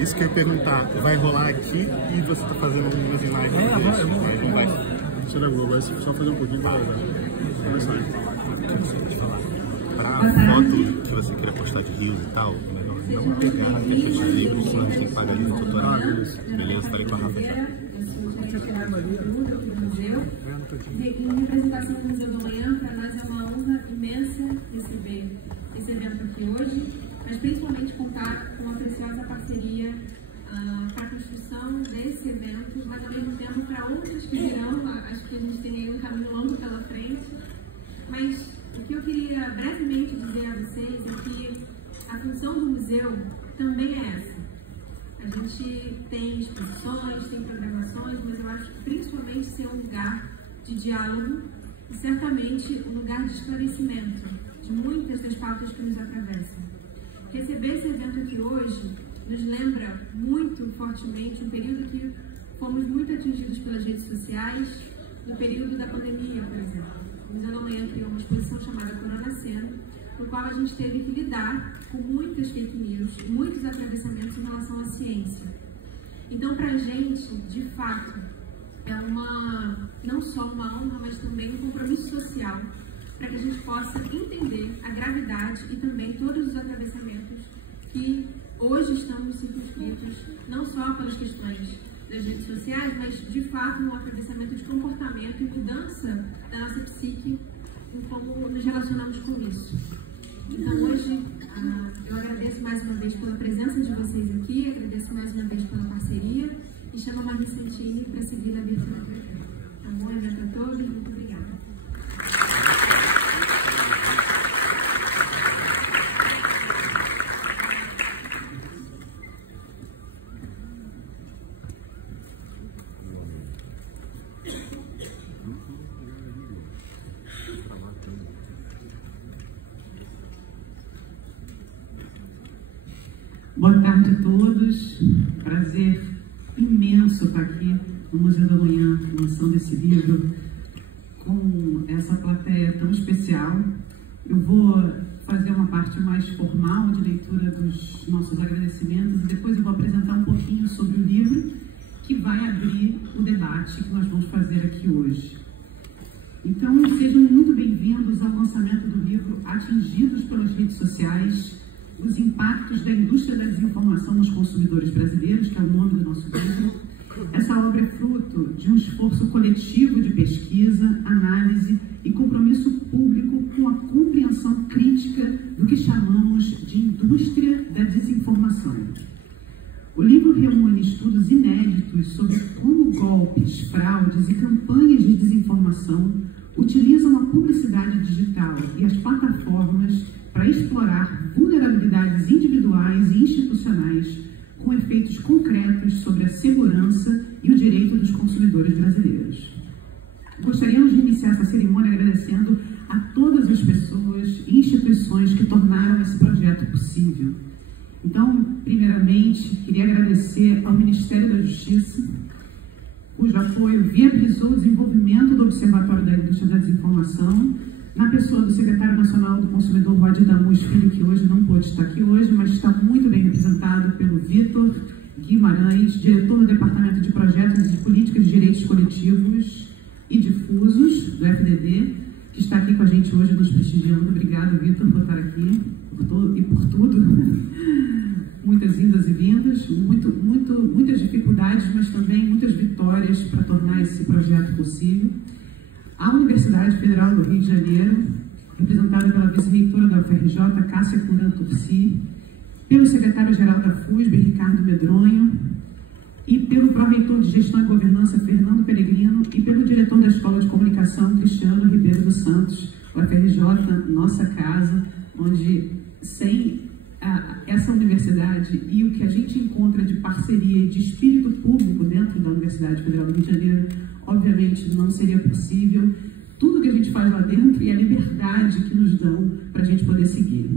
Isso que eu ia perguntar, vai rolar aqui e você tá fazendo algumas imagens desse, mas não vai. Tira a Globo, vai só fazer um pouquinho pra começar. Pra foto que você queira postar de rios e tal, melhor não pegar a caixa de livros, senão a gente tem que pagar ali no tutorial. Beleza? Falei com a Rafa já. Em representação do Museu do Manhã, para nós é uma honra imensa receber esse evento aqui hoje, mas principalmente contar com uma preciosa parceria para a construção desse evento, mas ao mesmo tempo para outros que virão. Acho que a gente tem aí um caminho longo pela frente, mas o que eu queria brevemente dizer a vocês é que a função do museu também é essa. A gente tem exposições, tem programações, mas eu acho que principalmente ser um lugar de diálogo e certamente um lugar de esclarecimento de muitas das pautas que nos atravessam. Receber esse evento aqui hoje nos lembra muito fortemente um período que fomos muito atingidos pelas redes sociais, no período da pandemia, por exemplo. O Museu da Manhã criou uma exposição chamada Corona Cena, no qual a gente teve que lidar com muitas fake news, muitos atravessamentos em relação à ciência. Então, para a gente, de fato, é não só uma honra, mas também um compromisso social para que a gente possa entender a gravidade e também todos os atravessamentos que hoje estamos circunscritos, não só pelas questões das redes sociais, mas de fato um atravessamento de comportamento e mudança da nossa psique em como nos relacionamos com isso. Então hoje eu agradeço mais uma vez pela presença de vocês aqui, agradeço mais uma vez pela parceria e chamo a Maria Santini para seguir na abertura do evento. Um bom evento a todos, muito obrigada. Boa tarde a todos, prazer imenso estar aqui no Museu da Manhã, lançando esse livro com essa plateia tão especial. Eu vou fazer uma parte mais formal de leitura dos nossos agradecimentos e depois eu vou apresentar um pouquinho sobre o livro que vai abrir o debate que nós vamos fazer aqui hoje. Então, sejam muito bem-vindos ao lançamento do livro Atingidos pelas Redes Sociais, os impactos da indústria da desinformação nos consumidores brasileiros, que é o nome do nosso livro. Essa obra é fruto de um esforço coletivo de pesquisa, análise e compromisso público com a compreensão crítica do que chamamos de indústria da desinformação. O livro reúne estudos inéditos sobre como golpes, fraudes e campanhas de desinformação utilizam a publicidade digital e as plataformas para explorar vulnerabilidades individuais e institucionais com efeitos concretos sobre a segurança e o direito dos consumidores brasileiros. Gostaríamos de iniciar essa cerimônia agradecendo a todas as pessoas e instituições que tornaram esse projeto possível. Então, primeiramente, queria agradecer ao Ministério da Justiça, cujo apoio viabilizou o desenvolvimento do Observatório da Indústria da Desinformação, na pessoa do Secretário Nacional do Consumidor, Roadi Damus Filho, que hoje não pôde estar aqui hoje, mas está muito bem representado pelo Vitor Guimarães, diretor do Departamento de Projetos e de Políticas de Direitos Coletivos e Difusos, do FDD, que está aqui com a gente hoje nos prestigiando. Obrigada, Vitor, por estar aqui e por tudo. Muitas indas e vindas, muitas dificuldades, mas também muitas vitórias para tornar esse projeto possível. A Universidade Federal do Rio de Janeiro, representada pela vice-reitora da UFRJ, Cássia Curan Turci, pelo secretário-geral da FUSB, Ricardo Medronho, e pelo pró-reitor de Gestão e Governança, Fernando Peregrino, e pelo diretor da Escola de Comunicação, Cristiano Ribeiro dos Santos, UFRJ, nossa casa, onde sem essa universidade e o que a gente encontra de parceria e de espírito público dentro da Universidade Federal do Rio de Janeiro, obviamente não seria possível tudo que a gente faz lá dentro e a liberdade que nos dão para a gente poder seguir.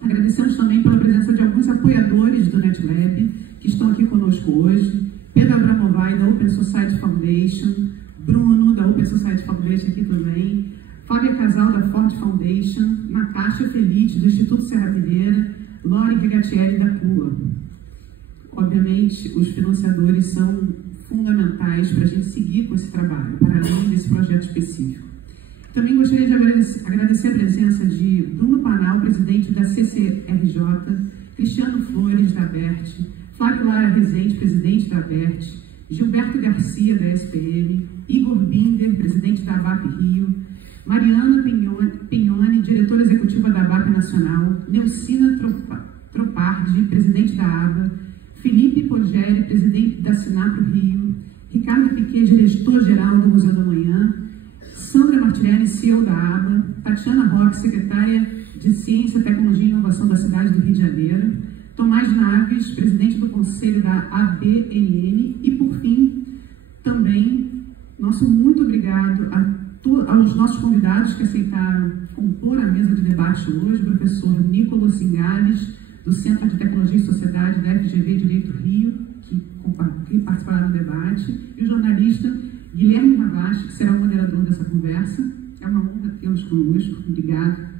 Agradecemos também pela presença de alguns apoiadores do NetLab que estão aqui conosco hoje: Pedro Abramovay, da Open Society Foundation, Bruno, da Open Society Foundation aqui também, Fábia Casal, da Ford Foundation, Natasha Felite, do Instituto Serra Pilheira, Lori Rigatieri, da CUA. obviamente, os financiadores são fundamentais para a gente seguir com esse trabalho, para além desse projeto específico. Também gostaria de agradecer a presença de Bruno Panal, presidente da CCRJ, Cristiano Flores, da ABERT, Flávio Lara Rezende, presidente da ABERT, Gilberto Garcia, da SPM, Igor Binder, presidente da ABAP Rio, Mariana Pignoni, diretora executiva da ABAP Nacional, Neucina Tropardi, presidente da ABA, Felipe Pogeri, presidente da Sinapro Rio, Ricardo Piquet, diretor-geral do Museu da Manhã, Sandra Martinelli, CEO da ABA, Tatiana Roque, secretária de Ciência, Tecnologia e Inovação da cidade do Rio de Janeiro, Tomás Naves, presidente do Conselho da ABNN e, por fim, também, nosso muito obrigado aos nossos convidados que aceitaram compor a mesa de debate hoje, o professor Nicolas Singales, do Centro de Tecnologia e Sociedade da FGV Direito Rio, que participará do debate, e o jornalista Guilherme Ravache, que será o moderador dessa conversa. É uma honra tê-los conosco. Obrigado.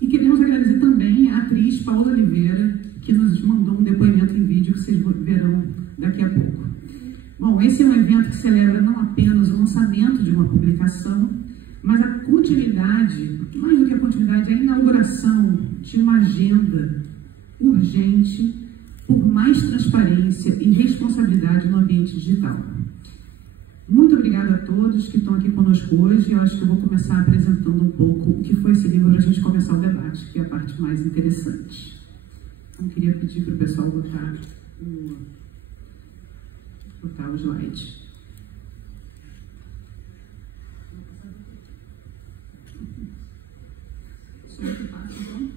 E queremos agradecer também a atriz Paola Oliveira, que nos mandou um depoimento em vídeo que vocês verão daqui a pouco. Bom, esse é um evento que celebra não apenas o lançamento de uma publicação, mas a continuidade, mais do que a continuidade, a inauguração de uma agenda urgente por mais transparência e responsabilidade no ambiente digital. Muito obrigada a todos que estão aqui conosco hoje. Eu acho que eu vou começar apresentando um pouco o que foi esse livro para a gente começar o debate, que é a parte mais interessante. Então, queria pedir para o pessoal botar o slide. Só que passa, então.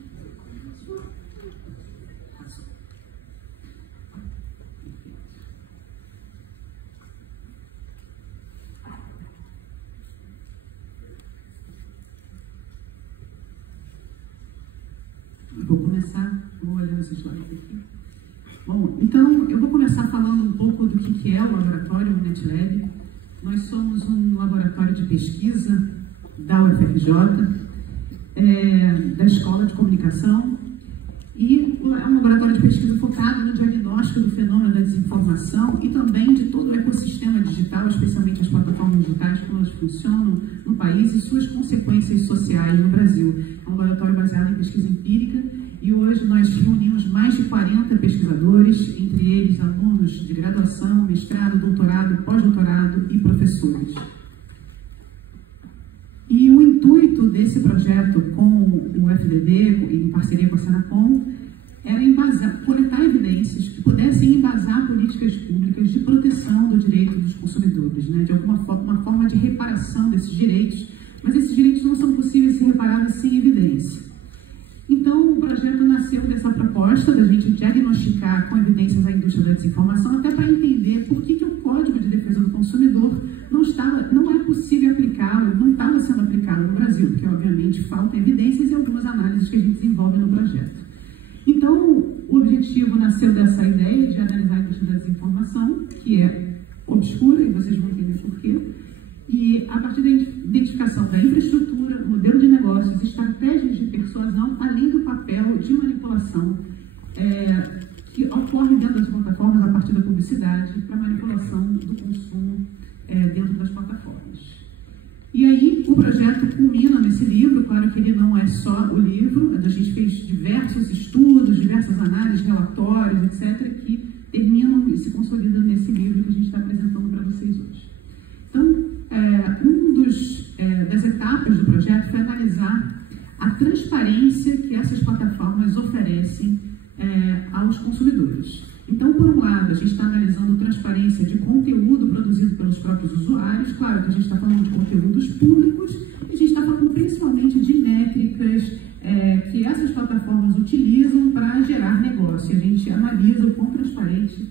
Vou olhar esse slide aqui. Bom, então eu vou começar falando um pouco do que é o laboratório NetLab. Nós somos um laboratório de pesquisa da UFRJ, da Escola de Comunicação, e é um laboratório de pesquisa focado no diagnóstico do fenômeno da desinformação e também de todo o ecossistema digital, especialmente as plataformas digitais, como elas funcionam no país e suas consequências sociais no Brasil. É um laboratório baseado em pesquisa empírica e hoje nós reunimos mais de 40 pesquisadores, entre eles alunos de graduação, mestrado, doutorado, pós-doutorado e professores. E o intuito desse projeto com o FDD, em parceria com a Senacom, era coletar evidências que pudessem embasar políticas públicas de proteção do direito dos consumidores, né? De alguma forma, uma forma de reparação desses direitos, mas esses direitos não são possíveis de ser reparados sem evidência. Então, o projeto nasceu dessa proposta da gente diagnosticar com evidências a indústria da desinformação, até para entender por que o Código de Defesa do Consumidor não é possível aplicá-lo, não estava sendo aplicado no Brasil, porque, obviamente, faltam evidências e algumas análises que a gente desenvolve no projeto. Então, o objetivo nasceu dessa ideia de analisar a indústria da desinformação, que é obscura, e vocês vão entender por quê, e a partir da identificação da infraestrutura, modelo de negócios, estratégias de persuasão, além do papel de manipulação que ocorre dentro das plataformas a partir da publicidade para manipulação do consumo dentro das plataformas. E aí o projeto culmina nesse livro. Claro que ele não é só o livro, a gente fez diversos estudos, diversas análises, relatórios, etc., que terminam e se consolidam nesse livro que a gente está apresentando para vocês hoje. Então, das etapas do projeto foi analisar a transparência que essas plataformas oferecem aos consumidores. Então, por um lado, a gente está analisando transparência de conteúdo produzido pelos próprios usuários. Claro que a gente está falando de conteúdos públicos e a gente está falando principalmente de métricas que essas plataformas utilizam para gerar negócio. E a gente analisa o quão transparente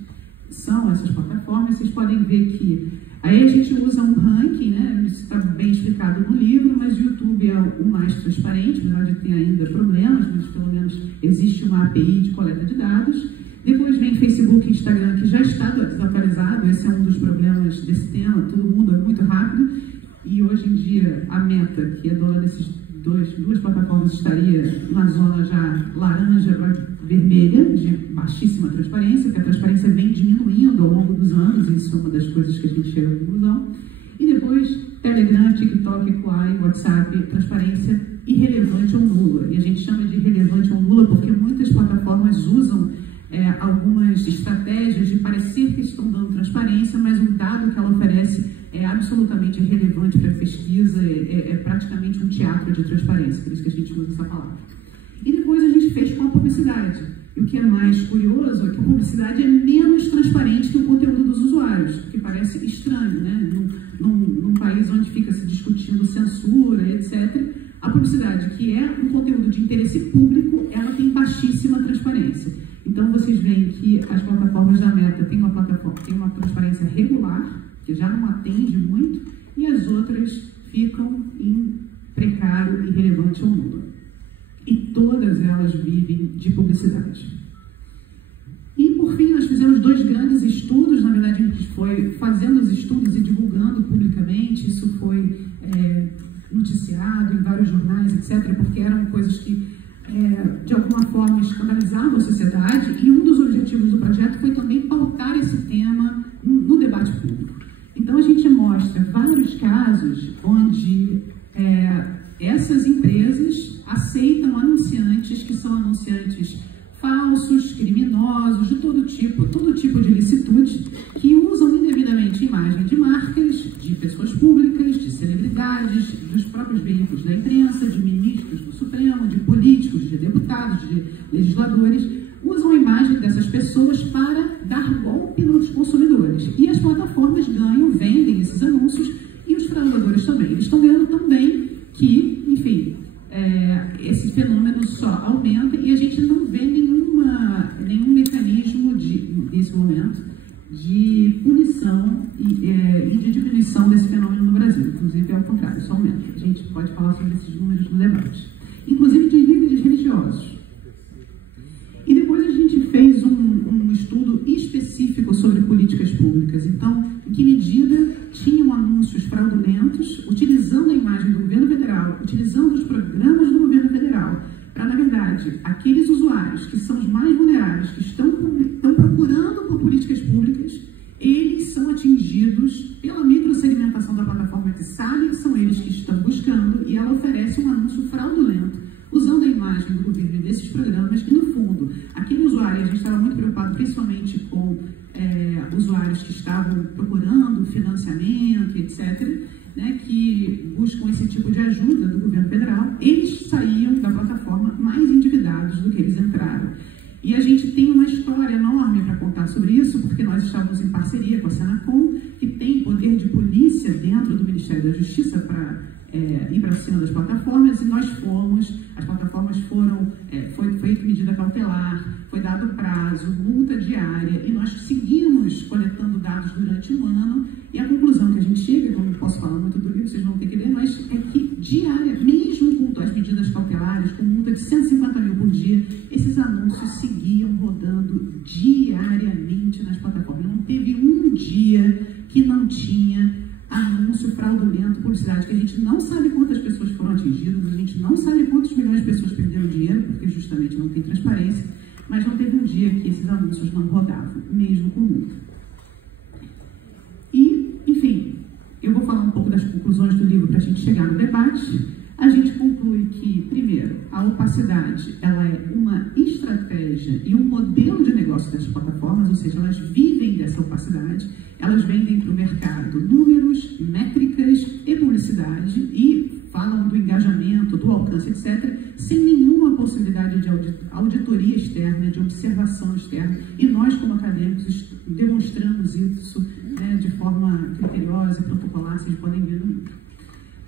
são essas plataformas. Vocês podem ver que aí a gente usa um ranking, né? Isso está bem explicado no livro, mas o YouTube é o mais transparente, apesar de ter ainda problemas, mas pelo menos existe uma API de coleta de dados. Depois vem Facebook e Instagram, que já está desatualizado. Esse é um dos problemas desse tema, tudo muda muito rápido. E hoje em dia a Meta, que é dona desses duas plataformas estaria na zona já laranja, vermelha, de baixíssima transparência, porque a transparência vem diminuindo ao longo dos anos, isso é uma das coisas que a gente chega à conclusão. E depois, Telegram, TikTok, Quai, WhatsApp, transparência irrelevante ou nula. E a gente chama de irrelevante ou nula porque muitas plataformas usam algumas estratégias de parecer que estão dando transparência, mas o dado que ela oferece é absolutamente irrelevante para a pesquisa, é praticamente um teatro de transparência, por isso que a gente usa essa palavra. E depois a gente fez com a publicidade. E o que é mais curioso é que a publicidade é menos transparente que o conteúdo dos usuários, que parece estranho, né? Num país onde fica se discutindo censura, etc., a publicidade, que é um conteúdo de interesse público, ela tem baixíssima transparência. Então, vocês veem que as plataformas da Meta têm uma transparência regular, que já não atende muito, e as outras ficam em precário, irrelevante ou nulo. E todas elas vivem de publicidade. E, por fim, nós fizemos 2 grandes estudos. Na verdade, a gente foi fazendo os estudos e divulgando publicamente. Isso foi noticiado em vários jornais, etc., porque eram coisas que, de alguma forma, escandalizavam a sociedade. E um dos objetivos do projeto foi também pautar esse tema no debate público. Então, a gente mostra vários casos onde essas empresas aceitam anunciantes que são anunciantes falsos, criminosos, de todo tipo de ilicitude, que usam indevidamente imagem de marcas, de pessoas públicas, de celebridades, dos próprios veículos da imprensa, de ministros do Supremo, de políticos, de deputados, de legisladores, usam a imagem dessas pessoas para dar golpe nos consumidores. E as plataformas vendem esses anúncios, e os fraudadores também. Eles estão vendo também que, enfim, esse fenômeno só aumenta e a gente não vê nenhum mecanismo nesse momento de punição e de diminuição desse fenômeno no Brasil. Inclusive, é o contrário, só aumenta. A gente pode falar sobre esses números no debate. Inclusive de líderes religiosos. E depois a gente fez um estudo específico sobre políticas públicas. Então, em que medida tinham anúncios fraudulentos, utilizando a imagem do governo federal, utilizando os programas do governo federal, para, na verdade, aqueles usuários que são os mais vulneráveis, que estão procurando por políticas públicas, eles são atingidos pela microsegmentação da plataforma, que sabe que são eles que estão buscando, e ela oferece um anúncio fraudulento, usando a imagem do governo e desses programas, que, no fundo, aquele usuário, a gente estava muito preocupado principalmente com usuários que estavam procurando financiamento, etc., né, que buscam esse tipo de ajuda do governo federal, eles saíam da plataforma mais endividados do que eles entraram. E a gente tem uma história enorme para contar sobre isso, porque nós estávamos em parceria com a Senacom, que tem poder de polícia dentro do Ministério da Justiça para ir para cima das plataformas, e nós as plataformas foi feita medida cautelar, foi dado prazo, multa diária, e nós seguimos coletando dados durante um ano, e a conclusão que a gente chega, eu não posso falar muito do livro, vocês vão ter que ler, mas é que diária, mesmo com as medidas cautelares, com multa de 150 mil por dia, esses anúncios seguiam rodando diariamente nas plataformas. Não teve um dia que não tinha anúncio fraudulento, publicidade, que a gente não sabe quantas pessoas foram atingidas, a gente não sabe quantos milhões de pessoas perderam dinheiro, porque justamente não tem transparência, mas não teve um dia que esses anúncios não rodavam, mesmo com multa. E, enfim, eu vou falar um pouco das conclusões do livro para a gente chegar no debate. A gente conclui que, primeiro, a opacidade ela é uma estratégia e um modelo de negócio das plataformas, ou seja, elas vivem dessa opacidade, elas vendem para o mercado números, métricas e publicidade e falam do engajamento, do alcance, etc., sem nenhuma possibilidade de auditoria externa, de observação externa, e nós, como acadêmicos, demonstramos isso, né, de forma criteriosa e protocolar, vocês podem ver no livro.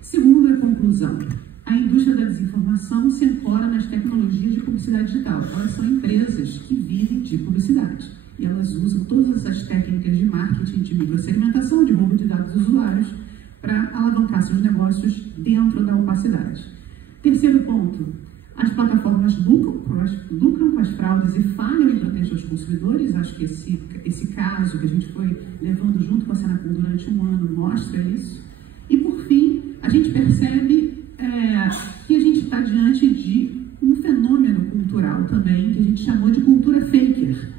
Segundo, a conclusão. A indústria da desinformação se ancora nas tecnologias de publicidade digital. Elas são empresas que vivem de publicidade. E elas usam todas essas técnicas de marketing, de microsegmentação, de roubo de dados dos usuários, para alavancar seus negócios dentro da opacidade. Terceiro ponto. As plataformas lucram com as fraudes e falham em proteger os consumidores. Acho que esse caso que a gente foi levando junto com a Senacom durante um ano mostra isso. E, por fim, a gente percebe que a gente cultural também, que a gente chamou de cultura faker,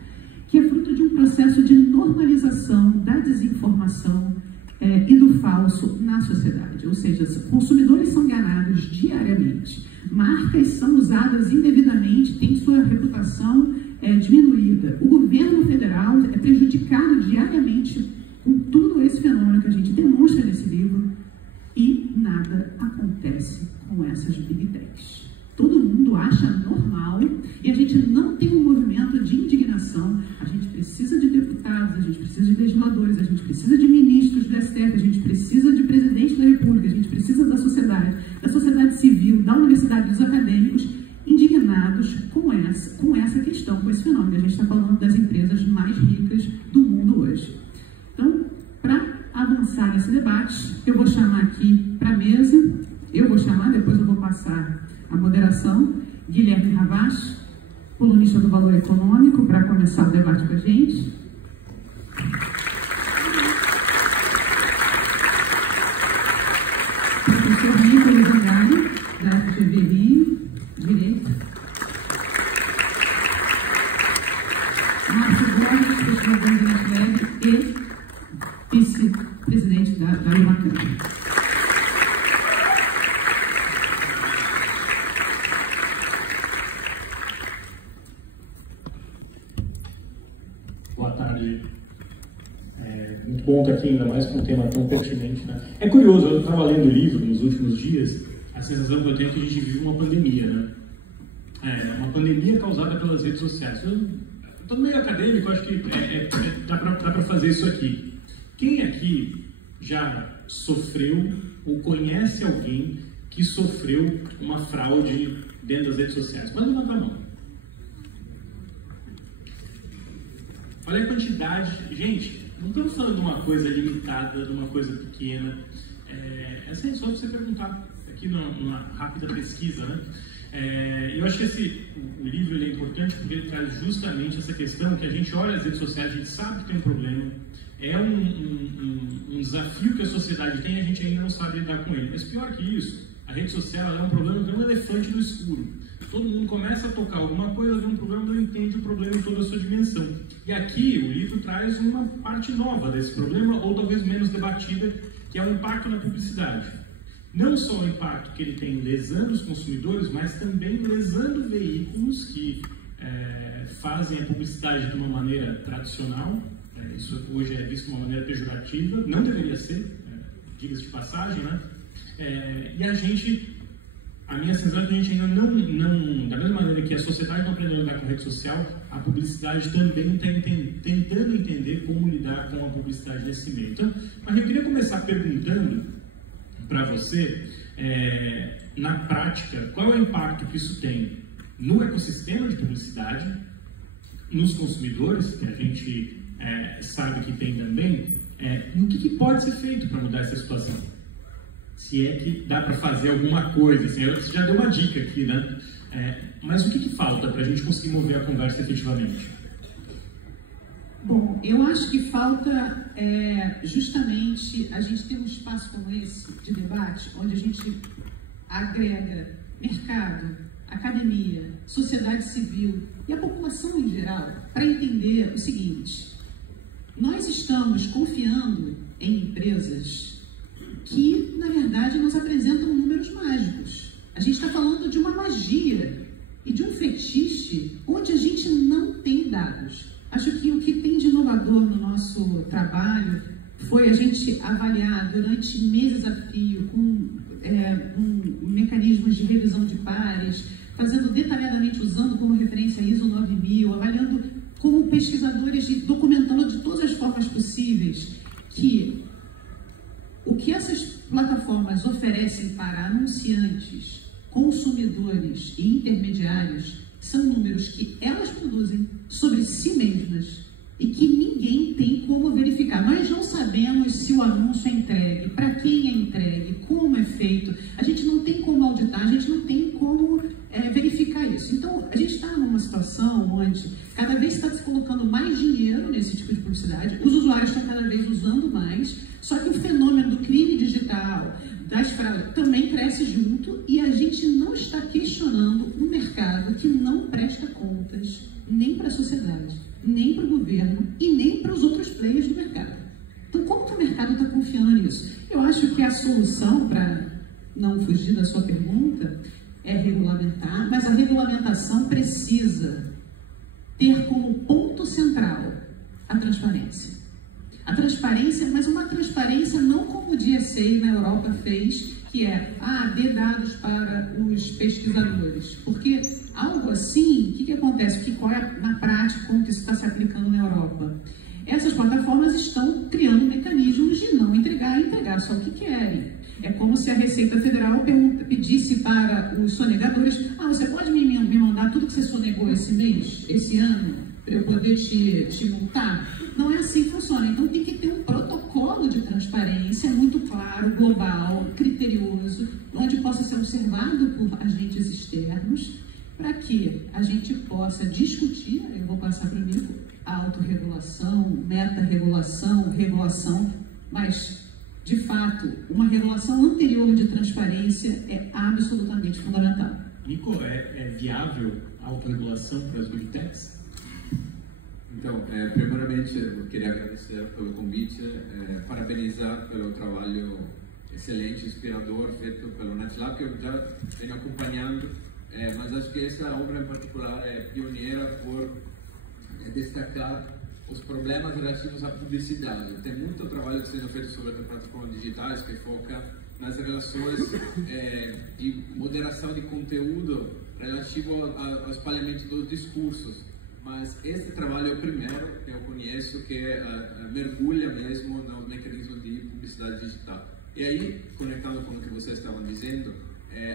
que é fruto de um processo de normalização da desinformação e do falso na sociedade. Ou seja, consumidores são enganados diariamente, marcas são usadas indevidamente, tem sua reputação diminuída. O governo federal é prejudicado diariamente com todo esse fenômeno que a gente demonstra nesse livro e nada acontece com essas big techs. Todo mundo acha normal e a gente não tem um movimento de indignação. A gente precisa de deputados, a gente precisa de legisladores, a gente precisa de ministros do STF, a gente precisa de presidente da República, a gente precisa da sociedade civil, da universidade, dos acadêmicos, indignados com essa questão, com esse fenômeno. A gente está falando das empresas mais ricas do mundo hoje. Então, para avançar nesse debate, eu vou chamar aqui para a mesa, depois eu vou passar a moderação, Guilherme Ravache, colunista do Valor Econômico, para começar o debate com a gente. Professor Nicolas Zangari, da FGV Rio, Direito. Márcio Gomes, pesquisador da UniFLEG e vice-presidente da UniFLEG. Boa tarde. Muito bom estar aqui, ainda mais com um tema tão pertinente, né? É curioso, eu estava lendo o livro nos últimos dias, a sensação que eu tenho é que a gente vive uma pandemia, né? Uma pandemia causada pelas redes sociais. Eu estou meio acadêmico, acho que dá para fazer isso aqui. Quem aqui já sofreu ou conhece alguém que sofreu uma fraude dentro das redes sociais? Pode levantar a mão. Olha a quantidade. Gente, não estamos falando de uma coisa limitada, de uma coisa pequena. Essa é só para você perguntar, aqui numa rápida pesquisa, né? Eu acho que o livro ele é importante porque ele traz justamente essa questão que a gente olha as redes sociais, a gente sabe que tem um problema, é um desafio que a sociedade tem e a gente ainda não sabe lidar com ele. Mas pior que isso, a rede social é um problema que é um elefante no escuro. Todo mundo começa a tocar alguma coisa, vê um problema, não entende o problema em toda a sua dimensão. E aqui o livro traz uma parte nova desse problema, ou talvez menos debatida, que é o impacto na publicidade. Não só o impacto que ele tem lesando os consumidores, mas também lesando veículos que fazem a publicidade de uma maneira tradicional. Isso hoje é visto de uma maneira pejorativa, não deveria ser, diga-se de passagem, né? E a minha sensação é que a gente ainda não, da mesma maneira que a sociedade não aprendeu a lidar com a rede social, a publicidade também está tentando entender como lidar com a publicidade nesse meio. Então, mas eu queria começar perguntando para você, na prática, qual é o impacto que isso tem no ecossistema de publicidade, nos consumidores, que a gente sabe que tem também, e o que pode ser feito para mudar essa situação? Se é que dá para fazer alguma coisa, assim, você já deu uma dica aqui, né? Mas o que falta para a gente conseguir mover a conversa efetivamente? Bom, eu acho que falta justamente a gente ter um espaço como esse de debate, onde a gente agrega mercado, academia, sociedade civil e a população em geral para entender o seguinte: nós estamos confiando em empresas que, na verdade, nos apresentam números mágicos. A gente está falando de uma magia e de um fetiche onde a gente não tem dados. Acho que o que tem de inovador no nosso trabalho foi a gente avaliar durante meses a fio, com mecanismos de revisão de pares, fazendo detalhadamente, usando como referência a ISO 9000, avaliando como pesquisadores e documentando de todas as formas possíveis que o que essas plataformas oferecem para anunciantes, consumidores e intermediários são números que elas produzem sobre si mesmas e que ninguém tem como verificar. Nós não sabemos se o anúncio é entregue, para quem é entregue, como é feito. A gente não tem como auditar, a gente não tem como verificar isso. Então, a gente está numa situação onde cada vez está se colocando mais dinheiro nesse tipo de publicidade, os usuários estão cada vez usando mais, só que o fenômeno do crime digital, das fraudes também cresce junto e a gente não está questionando um mercado que não presta contas nem para a sociedade, nem para o governo e nem para os outros players do mercado. Então, como que o mercado está confiando nisso? Eu acho que a solução, para não fugir da sua pergunta, é regulamentar, mas a regulamentação precisa ter como ponto central a transparência. A transparência, mas uma transparência não como o DSA na Europa fez, que é, dê dados para os pesquisadores. Porque algo assim, o que acontece? Qual é na prática, como que isso está se aplicando na Europa? Essas plataformas estão criando mecanismos de não entregar só o que querem. É como se a Receita Federal pedisse para os sonegadores, você pode me mandar tudo que você sonegou esse mês, esse ano, para eu poder te multar? Não é assim que funciona. Então tem que ter um protocolo de transparência muito claro, global, criterioso, onde possa ser observado por agentes externos, para que a gente possa discutir, eu vou passar para mim, autorregulação, meta-regulação, regulação, mas, de fato, uma regulação anterior de transparência é absolutamente fundamental. Nico, é viável a autorregulação para as Big Techs? Então, primeiramente, eu queria agradecer pelo convite, parabenizar pelo trabalho excelente, inspirador, feito pelo NetLab, que eu já venho acompanhando, mas acho que essa obra em particular é pioneira por destacar os problemas relativos à publicidade. Tem muito trabalho sendo feito sobre as plataformas digitais que foca nas relações de moderação de conteúdo relativo ao espalhamento dos discursos. Mas esse trabalho é o primeiro que eu conheço que mergulha mesmo no mecanismo de publicidade digital. E aí, conectando com o que vocês estavam dizendo,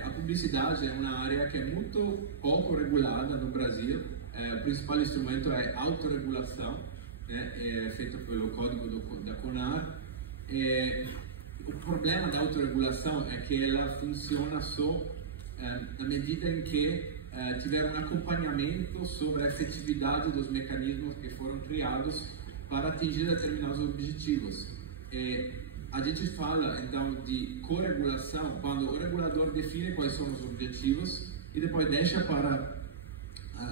a publicidade é uma área que é muito pouco regulada no Brasil. O principal instrumento é a autorregulação, feito pelo código da CONAR. O problema da autorregulação é que ela funciona só na medida em que tiver um acompanhamento sobre a efetividade dos mecanismos que foram criados para atingir determinados objetivos. A gente fala, então, de corregulação quando o regulador define quais são os objetivos e depois deixa para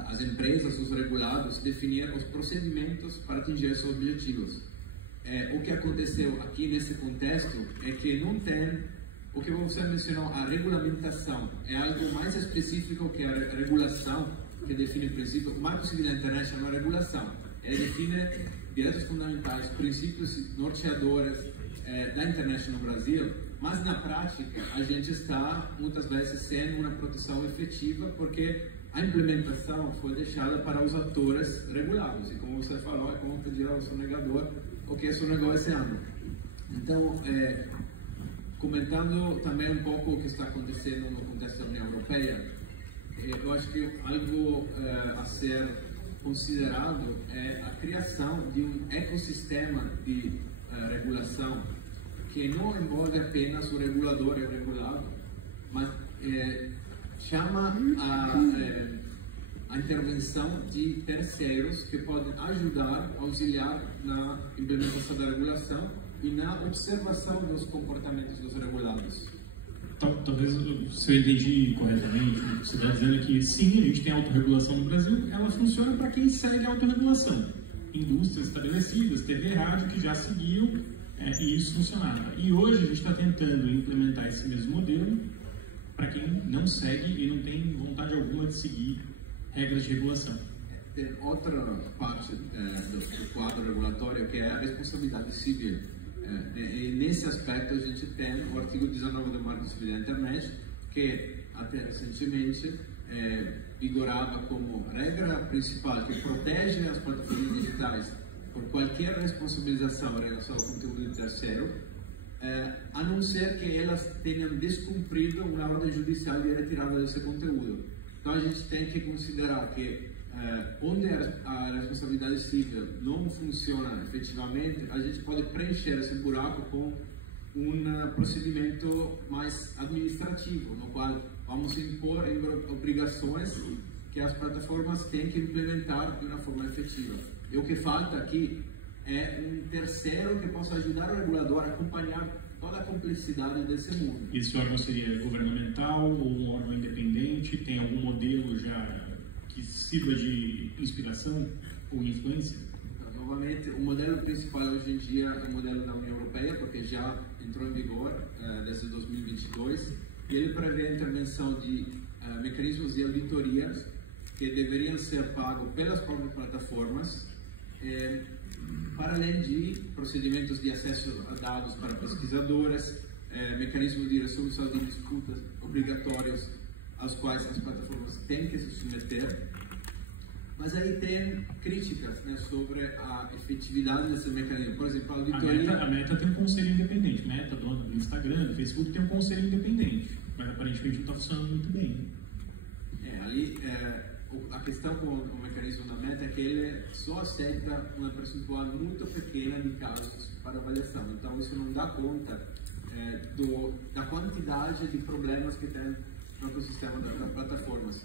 as empresas, os regulados, definir os procedimentos para atingir esses objetivos. O que aconteceu aqui nesse contexto é que não tem o que você mencionou, a regulamentação. É algo mais específico que a regulação, que define o princípio. O Marco Civil da Internet chama regulação. Ele define direitos fundamentais, princípios norteadores da internet no Brasil, mas na prática a gente está muitas vezes sem uma proteção efetiva porque a implementação foi deixada para os atores regulados. E como você falou, é como pedir ao sonegador o que sonegou esse ano. Então, comentando também um pouco o que está acontecendo no contexto da União Europeia, eu acho que algo a ser considerado é a criação de um ecossistema de regulação que não envolve apenas o regulador e o regulado, mas chama a intervenção de terceiros que podem ajudar, auxiliar na implementação da regulação e na observação dos comportamentos dos regulados. Talvez, se eu entendi corretamente, você está dizendo que sim, a gente tem autorregulação no Brasil, ela funciona para quem segue a autorregulação. Indústrias estabelecidas, TV e rádio que já seguiam e isso funcionava. E hoje a gente está tentando implementar esse mesmo modelo para quem não segue e não tem vontade alguma de seguir regras de regulação. Tem outra parte do quadro regulatório que é a responsabilidade civil. E nesse aspecto a gente tem o artigo 19 do Marco Civil da Internet, que até recentemente vigorava como regra principal que protege as plataformas digitais por qualquer responsabilização em relação ao conteúdo de terceiro, a não ser que elas tenham descumprido uma ordem judicial de retirada desse conteúdo. Então a gente tem que considerar que onde a responsabilidade civil não funciona efetivamente, a gente pode preencher esse buraco com um procedimento mais administrativo, no qual vamos impor obrigações que as plataformas têm que implementar de uma forma efetiva. E o que falta aqui é um terceiro que possa ajudar o regulador a acompanhar toda a complexidade desse mundo. Esse órgão seria governamental ou um órgão independente? Tem algum modelo já que sirva de inspiração ou influência? Então, novamente, o modelo principal hoje em dia é o modelo da União Europeia, porque já entrou em vigor desde 2022, e ele prevê a intervenção de mecanismos de auditorias que deveriam ser pagos pelas próprias plataformas, para além de procedimentos de acesso a dados para pesquisadoras, mecanismos de resolução de disputas obrigatórios aos quais as plataformas têm que se submeter. Mas aí tem críticas, né, sobre a efetividade desse mecanismo. Por exemplo, a auditoria... A Meta tem um conselho independente. Meta, dona do Instagram, do Facebook, tem um conselho independente, mas aparentemente não está funcionando muito bem. Ali, a questão com o mecanismo da Meta é que ele só aceita uma percentual muito pequena de casos para avaliação. Então, isso não dá conta da quantidade de problemas que tem no ecossistema das plataformas.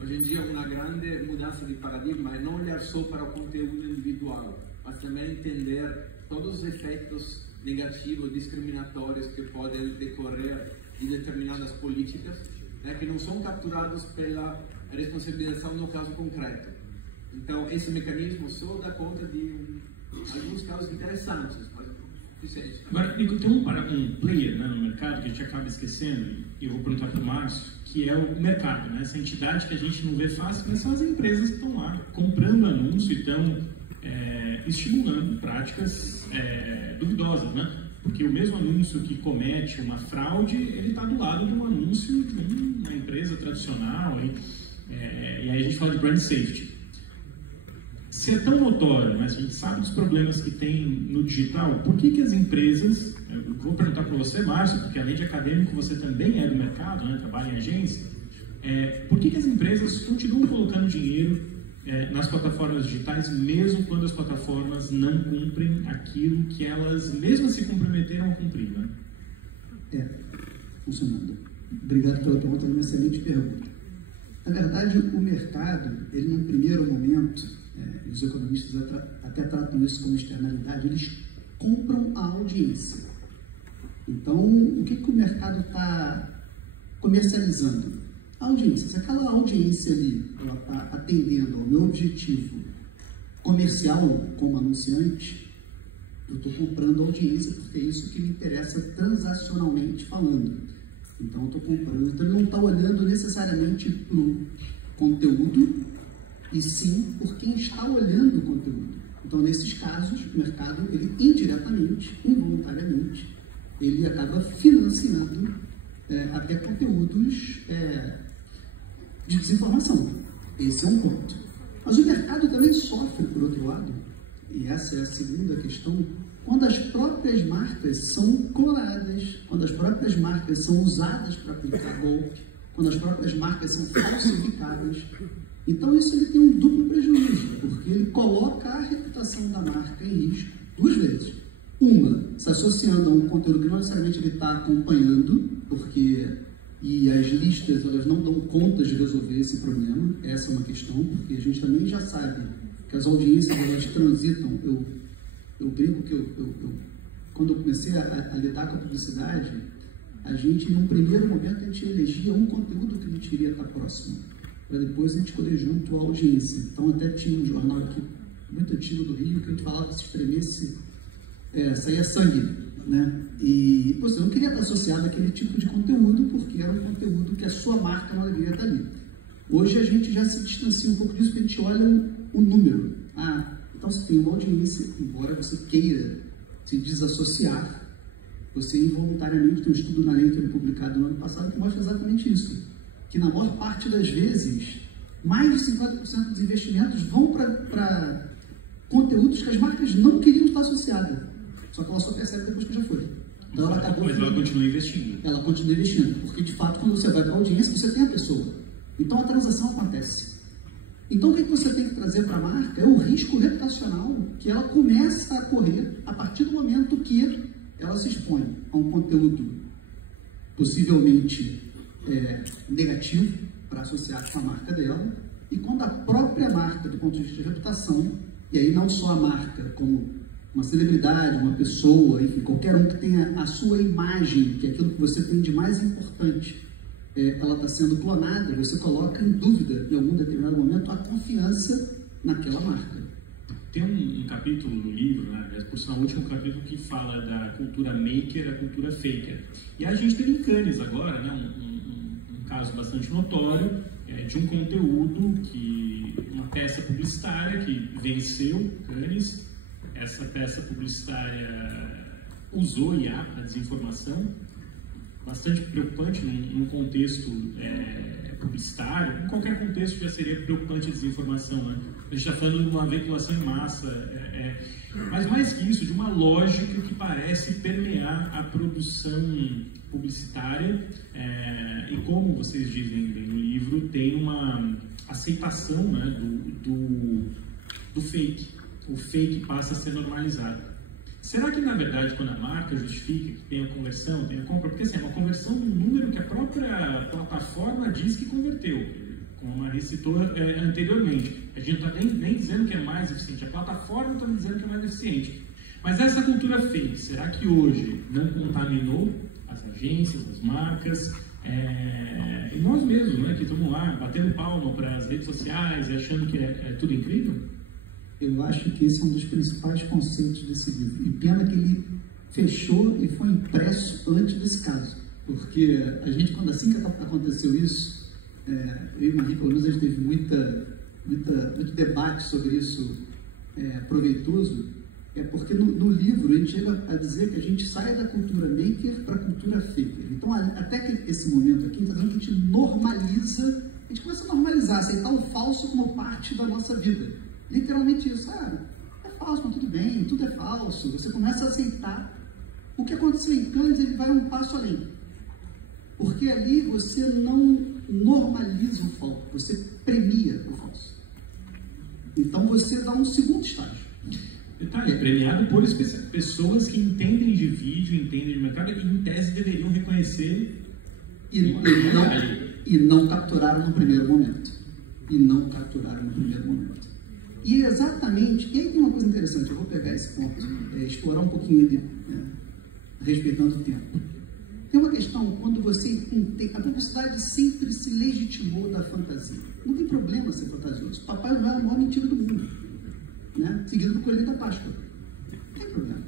Hoje em dia, uma grande mudança de paradigma é não olhar só para o conteúdo individual, mas também entender todos os efeitos negativos, discriminatórios que podem decorrer de determinadas políticas, né, que não são capturados pela responsabilização no caso concreto. Então, esse mecanismo só dá conta de alguns casos interessantes, mas agora, Nico, tem um player, né, no mercado que a gente acaba esquecendo, e eu vou perguntar para o Márcio, que é o mercado, né? Essa entidade que a gente não vê fácil, mas são as empresas que estão lá comprando anúncio e estão estimulando práticas duvidosas, né? Porque o mesmo anúncio que comete uma fraude, ele está do lado de um anúncio de uma empresa tradicional, e aí a gente fala de brand safety. Se é tão notório, mas a gente sabe dos problemas que tem no digital, por que as empresas, eu vou perguntar para você, Márcio, porque além de acadêmico você também é do mercado, né, trabalha em agência, por que as empresas continuam colocando dinheiro nas plataformas digitais, mesmo quando as plataformas não cumprem aquilo que elas mesmas se comprometeram a cumprir, né? Funcionando. Obrigado pela pergunta, é uma excelente pergunta. Na verdade, o mercado, ele num primeiro momento, os economistas até tratam isso como externalidade, eles compram a audiência. Então, o que o mercado está comercializando? A audiência. Se aquela audiência ali está atendendo ao meu objetivo comercial como anunciante, eu estou comprando a audiência porque é isso que me interessa transacionalmente falando. Então, eu estou comprando. Então, ele não está olhando necessariamente para o conteúdo, e sim por quem está olhando o conteúdo. Então, nesses casos, o mercado, ele indiretamente, involuntariamente, ele acaba financiando até conteúdos de desinformação. Esse é um ponto. Mas o mercado também sofre, por outro lado, e essa é a segunda questão, quando as próprias marcas são clonadas, quando as próprias marcas são usadas para aplicar golpe, quando as próprias marcas são falsificadas. Então, isso ele tem um duplo prejuízo, porque ele coloca a reputação da marca em risco duas vezes. Uma, se associando a um conteúdo que não necessariamente ele está acompanhando, e as listas elas não dão conta de resolver esse problema. Essa é uma questão, porque a gente também já sabe que as audiências elas transitam. Eu brinco que quando eu comecei a lidar com a publicidade, a gente, num primeiro momento, a gente elegia um conteúdo que a gente iria estar próximo, para depois a gente escolher junto à audiência. Então, até tinha um jornal aqui, muito antigo do Rio, que a gente falava que se espremesse, saía sangue, né? E você não queria estar associado àquele tipo de conteúdo, porque era um conteúdo que a sua marca não deveria estar ali. Hoje a gente já se distancia um pouco disso, porque a gente olha o número. Então você tem uma audiência, embora você queira se desassociar, você involuntariamente, tem um estudo na lei que foi publicado no ano passado que mostra exatamente isso, que na maior parte das vezes, mais de 50% dos investimentos vão para conteúdos que as marcas não queriam estar associadas, só que ela só percebe depois que já foi. Então ela acabou... Mas ela continua investindo. Ela continua investindo, porque de fato quando você vai para a audiência, você tem a pessoa. Então a transação acontece. Então o que você tem que trazer para a marca é o risco reputacional que ela começa a correr a partir do momento que ela se expõe a um conteúdo possivelmente negativo para associar com a marca dela, e quando a própria marca, do ponto de vista de reputação, e aí não só a marca como uma celebridade, uma pessoa, enfim, qualquer um que tenha a sua imagem, que é aquilo que você tem de mais importante, ela está sendo clonada, você coloca em dúvida, em algum determinado momento, a confiança naquela marca. Tem um capítulo no livro, né, por sinal, o último capítulo, que fala da cultura maker, a cultura faker. E a gente teve em Cannes agora, né, um caso bastante notório, de um conteúdo, uma peça publicitária que venceu Cannes. Essa peça publicitária usou IA para desinformação, bastante preocupante num contexto publicitário. Em qualquer contexto já seria preocupante a desinformação, né? A gente está falando de uma veiculação em massa, mas mais que isso, de uma lógica que parece permear a produção publicitária, e como vocês dizem no livro, tem uma aceitação, né, do fake. O fake passa a ser normalizado. Será que, na verdade, quando a marca justifica que tem a conversão, tem a compra, porque assim, é uma conversão do número que a própria plataforma diz que converteu, como a Marie citou anteriormente. A gente não está nem dizendo que é mais eficiente, a plataforma está dizendo que é mais eficiente. Mas essa cultura fake, será que hoje não contaminou as agências, as marcas, e nós mesmos, né, que estamos lá batendo palma para as redes sociais e achando que é tudo incrível? Eu acho que esse é um dos principais conceitos desse livro. E pena que ele fechou e foi impresso antes desse caso. Porque a gente, assim que aconteceu isso, eu e Marie, pelo menos, a gente teve muito debate sobre isso proveitoso, porque no livro a gente chega a dizer que a gente sai da cultura maker para a cultura faker. Então, até que esse momento aqui, está dizendo que a gente normaliza, a gente começa a normalizar, aceitar o falso como parte da nossa vida. Literalmente isso, é falso, mas tudo bem, tudo é falso. Você começa a aceitar. O que aconteceu em Cannes, ele vai um passo além. Porque ali você não normaliza o falso, você premia o falso. Então você dá um segundo estágio. Detalhe, premiado por pessoas que entendem de vídeo, entendem de mercado e em tese deveriam reconhecer e não capturaram no primeiro momento. E exatamente, e aí tem uma coisa interessante, eu vou pegar esse ponto, explorar um pouquinho ele, respeitando o tempo. Tem uma questão, quando você entende, a publicidade sempre se legitimou da fantasia. Não tem problema ser fantasioso. Papai Noel é a maior mentira do mundo, né? Seguido do Coelho da Páscoa. Não tem problema.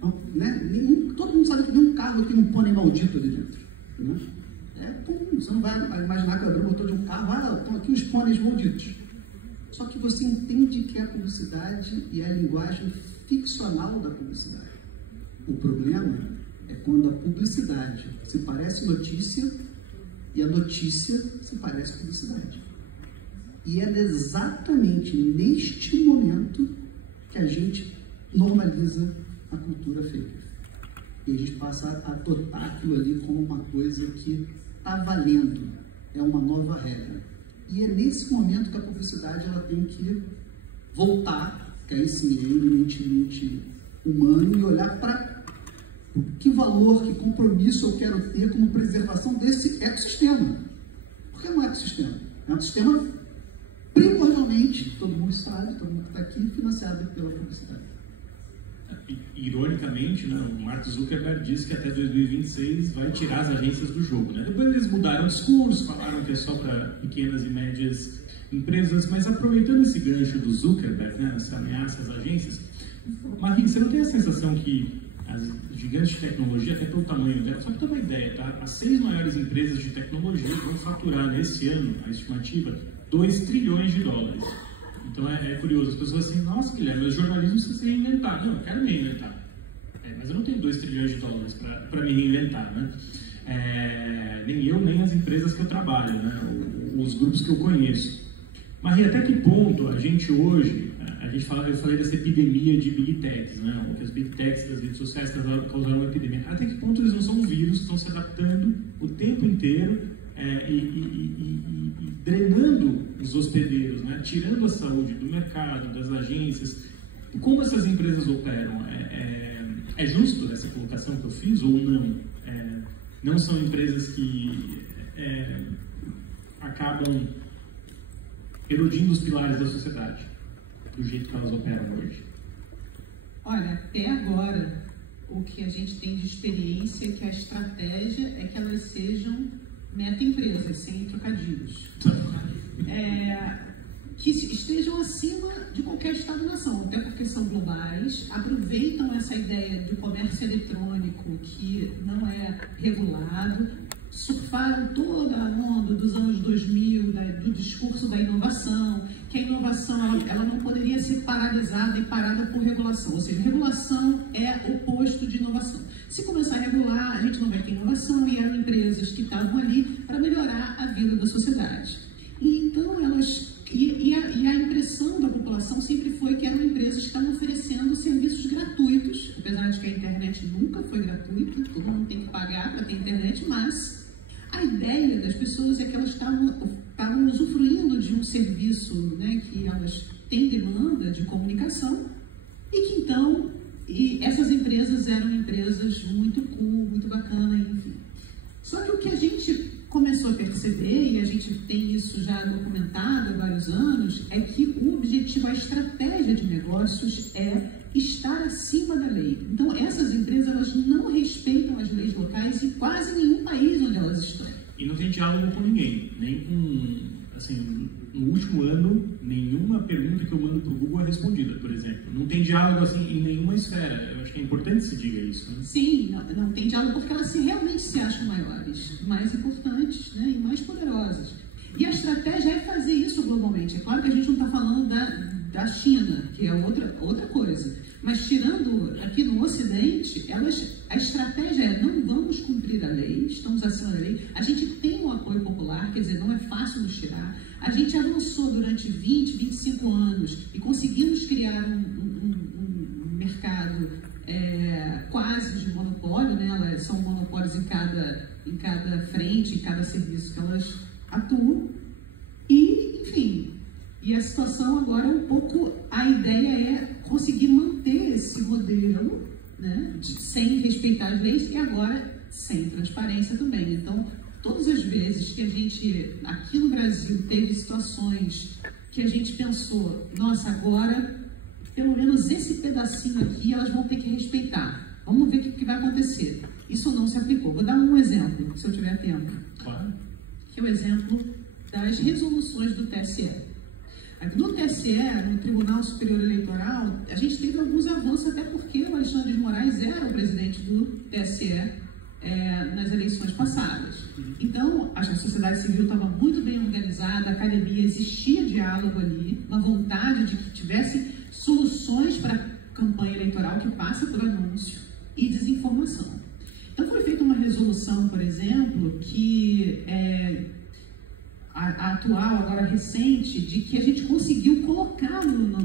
Não, né? Todo mundo sabe que nenhum carro tem um pônei maldito ali dentro. Né? Você não vai imaginar que abriu o motor de um carro, estão aqui os pôneis malditos. Só que você entende que a publicidade e a linguagem ficcional da publicidade. O problema é quando a publicidade se parece notícia e a notícia se parece publicidade. E é exatamente neste momento que a gente normaliza a cultura fake. E a gente passa a adotar aquilo ali como uma coisa que está valendo, é uma nova regra. E é nesse momento que a publicidade ela tem que voltar, que é esse eminentemente humano, e olhar para que valor, que compromisso eu quero ter como preservação desse ecossistema. Porque é um ecossistema. É um sistema primordialmente, todo mundo sabe, todo mundo que está aqui, financiado pela publicidade. Ironicamente, né, o Mark Zuckerberg disse que até 2026 vai tirar as agências do jogo. Né? Depois eles mudaram o discurso, falaram que é só para pequenas e médias empresas, mas aproveitando esse gancho do Zuckerberg, né, essa ameaça às agências, Marie, você não tem a sensação que as gigantes de tecnologia, até pelo tamanho dela, só para ter uma ideia, tá? As 6 maiores empresas de tecnologia vão faturar nesse ano, a estimativa, 2 trilhões de dólares. Então é curioso, as pessoas assim, nossa, Guilherme, mas jornalismo precisa se reinventar. Não, eu quero me reinventar. Mas eu não tenho 2 trilhões de dólares para me reinventar, né? Nem eu, nem as empresas que eu trabalho, né? Os grupos que eu conheço. Mas até que ponto a gente hoje, eu falei dessa epidemia de Big Techs, né? Que as Big Techs das redes sociais causaram uma epidemia. Até que ponto eles não são vírus que estão se adaptando o tempo inteiro e drenando os hospedeiros, né? Tirando a saúde do mercado, das agências. Como essas empresas operam? É justo essa colocação que eu fiz ou não? Não são empresas que acabam erodindo os pilares da sociedade, do jeito que elas operam hoje? Olha, até agora, o que a gente tem de experiência é que a estratégia é que elas sejam meta-empresas, sem trocadilhos. Que estejam acima de qualquer Estado-nação, até porque são globais, aproveitam essa ideia do comércio eletrônico que não é regulado, surfaram toda a onda dos anos 2000, do discurso da inovação, que a inovação ela não poderia ser paralisada e parada por regulação, ou seja, regulação é oposto de inovação. Se começar a regular, a gente não vai ter inovação, e eram empresas que estavam ali para melhorar a vida da sociedade. E então elas... E a impressão da população sempre foi que eram empresas que estavam oferecendo serviços gratuitos, apesar de que a internet nunca foi gratuita, todo mundo tem que pagar para ter internet, mas a ideia das pessoas é que elas estavam usufruindo de um serviço, né, que elas têm demanda de comunicação, e que então essas empresas eram empresas muito cool, muito bacana, enfim. Só que o que a gente começou a perceber, e a gente tem isso já documentado há vários anos, é que o objetivo, a estratégia de negócios é estar acima da lei. Então, essas empresas, elas não respeitam as leis locais em quase nenhum país onde elas estão. E não tem diálogo com ninguém, nem com, assim, no último ano, nenhuma pergunta que eu mando para o Google é respondida, por exemplo. Não tem diálogo, assim, em nenhuma esfera. Eu acho que é importante que se diga isso, né? Sim, não tem diálogo porque elas realmente se acham maiores, mais importantes, né, e mais poderosas. E a estratégia é fazer isso globalmente. É claro que a gente não está falando da China, que é outra coisa. Mas tirando aqui no Ocidente, a estratégia é: não vamos cumprir a lei, estamos acima da lei, a gente tem um apoio popular, quer dizer, não é fácil nos tirar. A gente avançou durante 20, 25 anos e conseguimos criar um mercado quase de monopólio, né? Elas são monopólios em cada frente, em cada serviço que elas atuam. E, enfim, e a situação agora é um pouco, a ideia é conseguir manter esse modelo, né, sem respeitar as leis, e agora sem transparência também. Então, todas as vezes que a gente, aqui no Brasil, teve situações que a gente pensou, nossa, agora, pelo menos esse pedacinho aqui, elas vão ter que respeitar. Vamos ver o que vai acontecer. Isso não se aplicou. Vou dar um exemplo, se eu tiver tempo. Claro. Que é o exemplo das resoluções do TSE. No TSE, no Tribunal Superior Eleitoral, a gente teve alguns avanços, até porque o Alexandre de Moraes era o presidente do TSE nas eleições passadas. Então, a sociedade civil estava muito bem organizada, a academia, existia diálogo ali, uma vontade de que tivesse soluções para a campanha eleitoral que passa por anúncio e desinformação. Então, foi feita uma resolução, por exemplo, que a atual, agora recente, de que a gente conseguiu colocar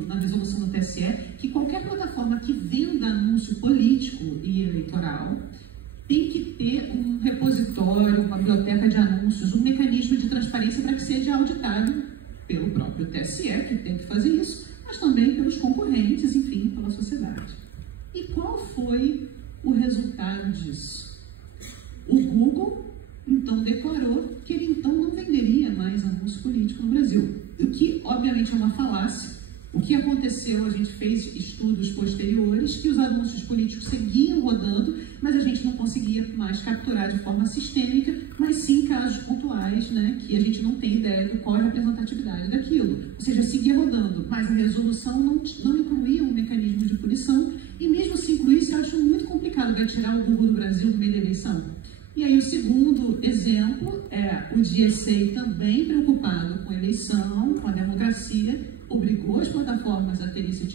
na resolução do TSE que qualquer plataforma que venda anúncio político e eleitoral tem que ter um repositório, uma biblioteca de anúncios, um mecanismo de transparência para que seja auditado pelo próprio TSE, que tem que fazer isso, mas também pelos concorrentes, enfim, pela sociedade. E qual foi o resultado disso? O Google, então, declarou que ele, então, não venderia mais anúncio político no Brasil, o que, obviamente, é uma falácia. O que aconteceu, a gente fez estudos posteriores, que os anúncios políticos seguiam rodando, mas a gente não conseguia mais capturar de forma sistêmica, mas sim casos pontuais, né, que a gente não tem ideia do qual é a representatividade daquilo. Ou seja, seguia rodando, mas a resolução não incluía um mecanismo de punição, e mesmo se incluísse, eu acho muito complicado, vai tirar o Google do Brasil no meio da eleição. E aí o segundo exemplo é o GSA, também preocupado com a eleição, com a democracia, obrigou as plataformas a ter esse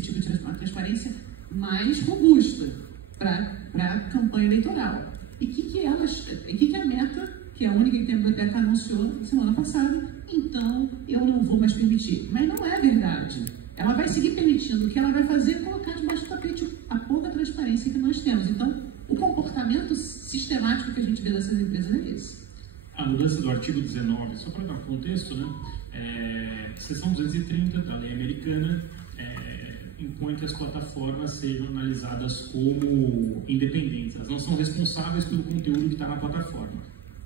tipo de transparência mais robusta para a campanha eleitoral. E que a Meta, que é a única que tem a biblioteca, anunciou semana passada, então eu não vou mais permitir. Mas não é verdade. Ela vai seguir permitindo. O que ela vai fazer é colocar debaixo do tapete a pouca transparência que nós temos. Então, o comportamento sistemático que a gente vê dessas empresas é esse. A mudança do artigo 19, só para dar contexto, né? Seção 230 da lei americana impõe que as plataformas sejam analisadas como independentes, elas não são responsáveis pelo conteúdo que está na plataforma.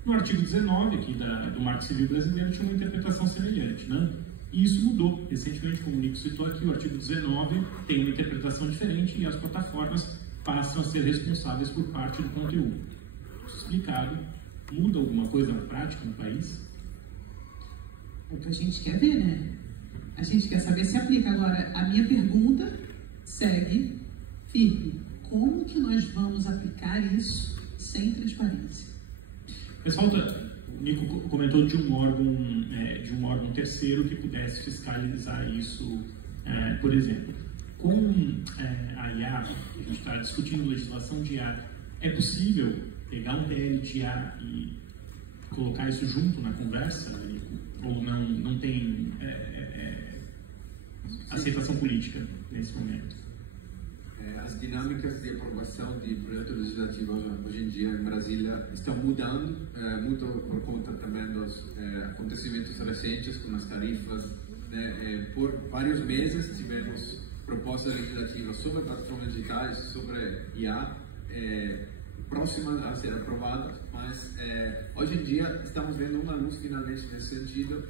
No artigo 19 aqui do Marco Civil Brasileiro tinha uma interpretação semelhante, né? E isso mudou recentemente, como o Nico citou aqui, o artigo 19 tem uma interpretação diferente e as plataformas passam a ser responsáveis por parte do conteúdo. Isso explicado, muda alguma coisa na prática no país? O que a gente quer ver, né? A gente quer saber se aplica. Agora, a minha pergunta segue firme. Como que nós vamos aplicar isso sem transparência? Mas falta, o Nico comentou de um órgão terceiro que pudesse fiscalizar isso, por exemplo. Com a IA, a gente está discutindo legislação de IA, é possível pegar um PL de IA e colocar isso junto na conversa, Nico? Ou não tem aceitação política nesse momento? As dinâmicas de aprovação de projetos legislativos hoje em dia em Brasília estão mudando, muito por conta também dos acontecimentos recentes com as tarifas. Por vários meses tivemos propostas legislativas sobre plataformas digitais, sobre IA, próximas a ser aprovadas, mas hoje em dia estamos vendo uma luz finalmente nesse sentido.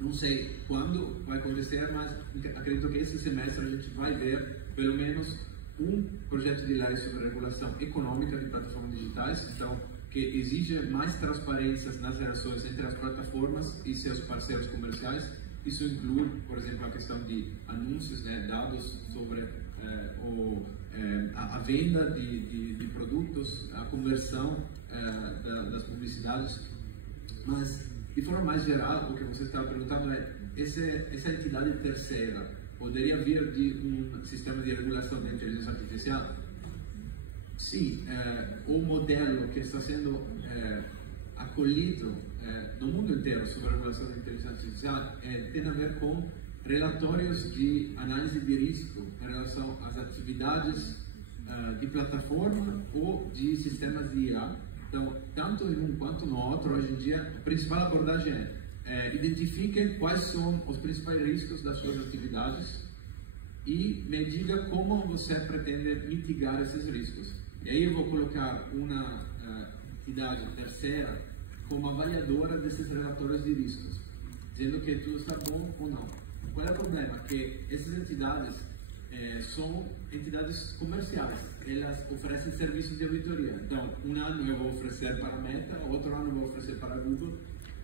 Não sei quando vai acontecer, mas acredito que esse semestre a gente vai ver pelo menos um projeto de lei sobre regulação econômica de plataformas digitais, então, que exige mais transparência nas relações entre as plataformas e seus parceiros comerciais. Isso inclui, por exemplo, a questão de anúncios, dados sobre a venda de produtos, a conversão das publicidades. Mas, de forma mais geral, o que você estava perguntando é, essa entidade terceira poderia vir de um sistema de regulação da inteligência artificial? Sim, o modelo que está sendo acolhido no mundo inteiro sobre a regulação da inteligência artificial tem a ver com relatórios de análise de risco em relação às atividades de plataforma ou de sistemas de IA. Então, tanto em um quanto no outro, hoje em dia, a principal abordagem identifique quais são os principais riscos das suas atividades e me diga como você pretende mitigar esses riscos. E aí eu vou colocar uma entidade terceira como avaliadora desses relatórios de riscos, dizendo que tudo está bom ou não. Qual é o problema? Que essas entidades são entidades comerciais, elas oferecem serviços de auditoria. Então, um ano eu vou oferecer para a Meta, outro ano eu vou oferecer para a Google,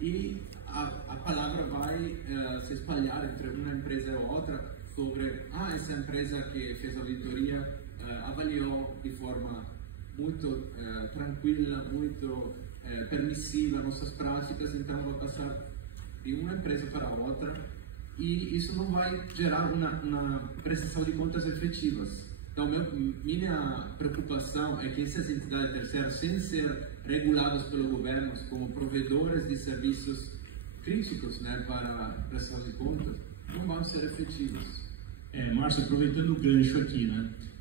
e a palavra vai se espalhar entre uma empresa e outra sobre essa empresa que fez a auditoria avaliou de forma muito tranquila, muito permissiva nossas práticas, então vai passar de uma empresa para outra e isso não vai gerar uma prestação de contas efetivas. Então, minha preocupação é que essas entidades terceiras, sem ser reguladas pelo governo como provedoras de serviços críticos para prestação de contas, não vão ser efetivas. Márcio, aproveitando o gancho aqui,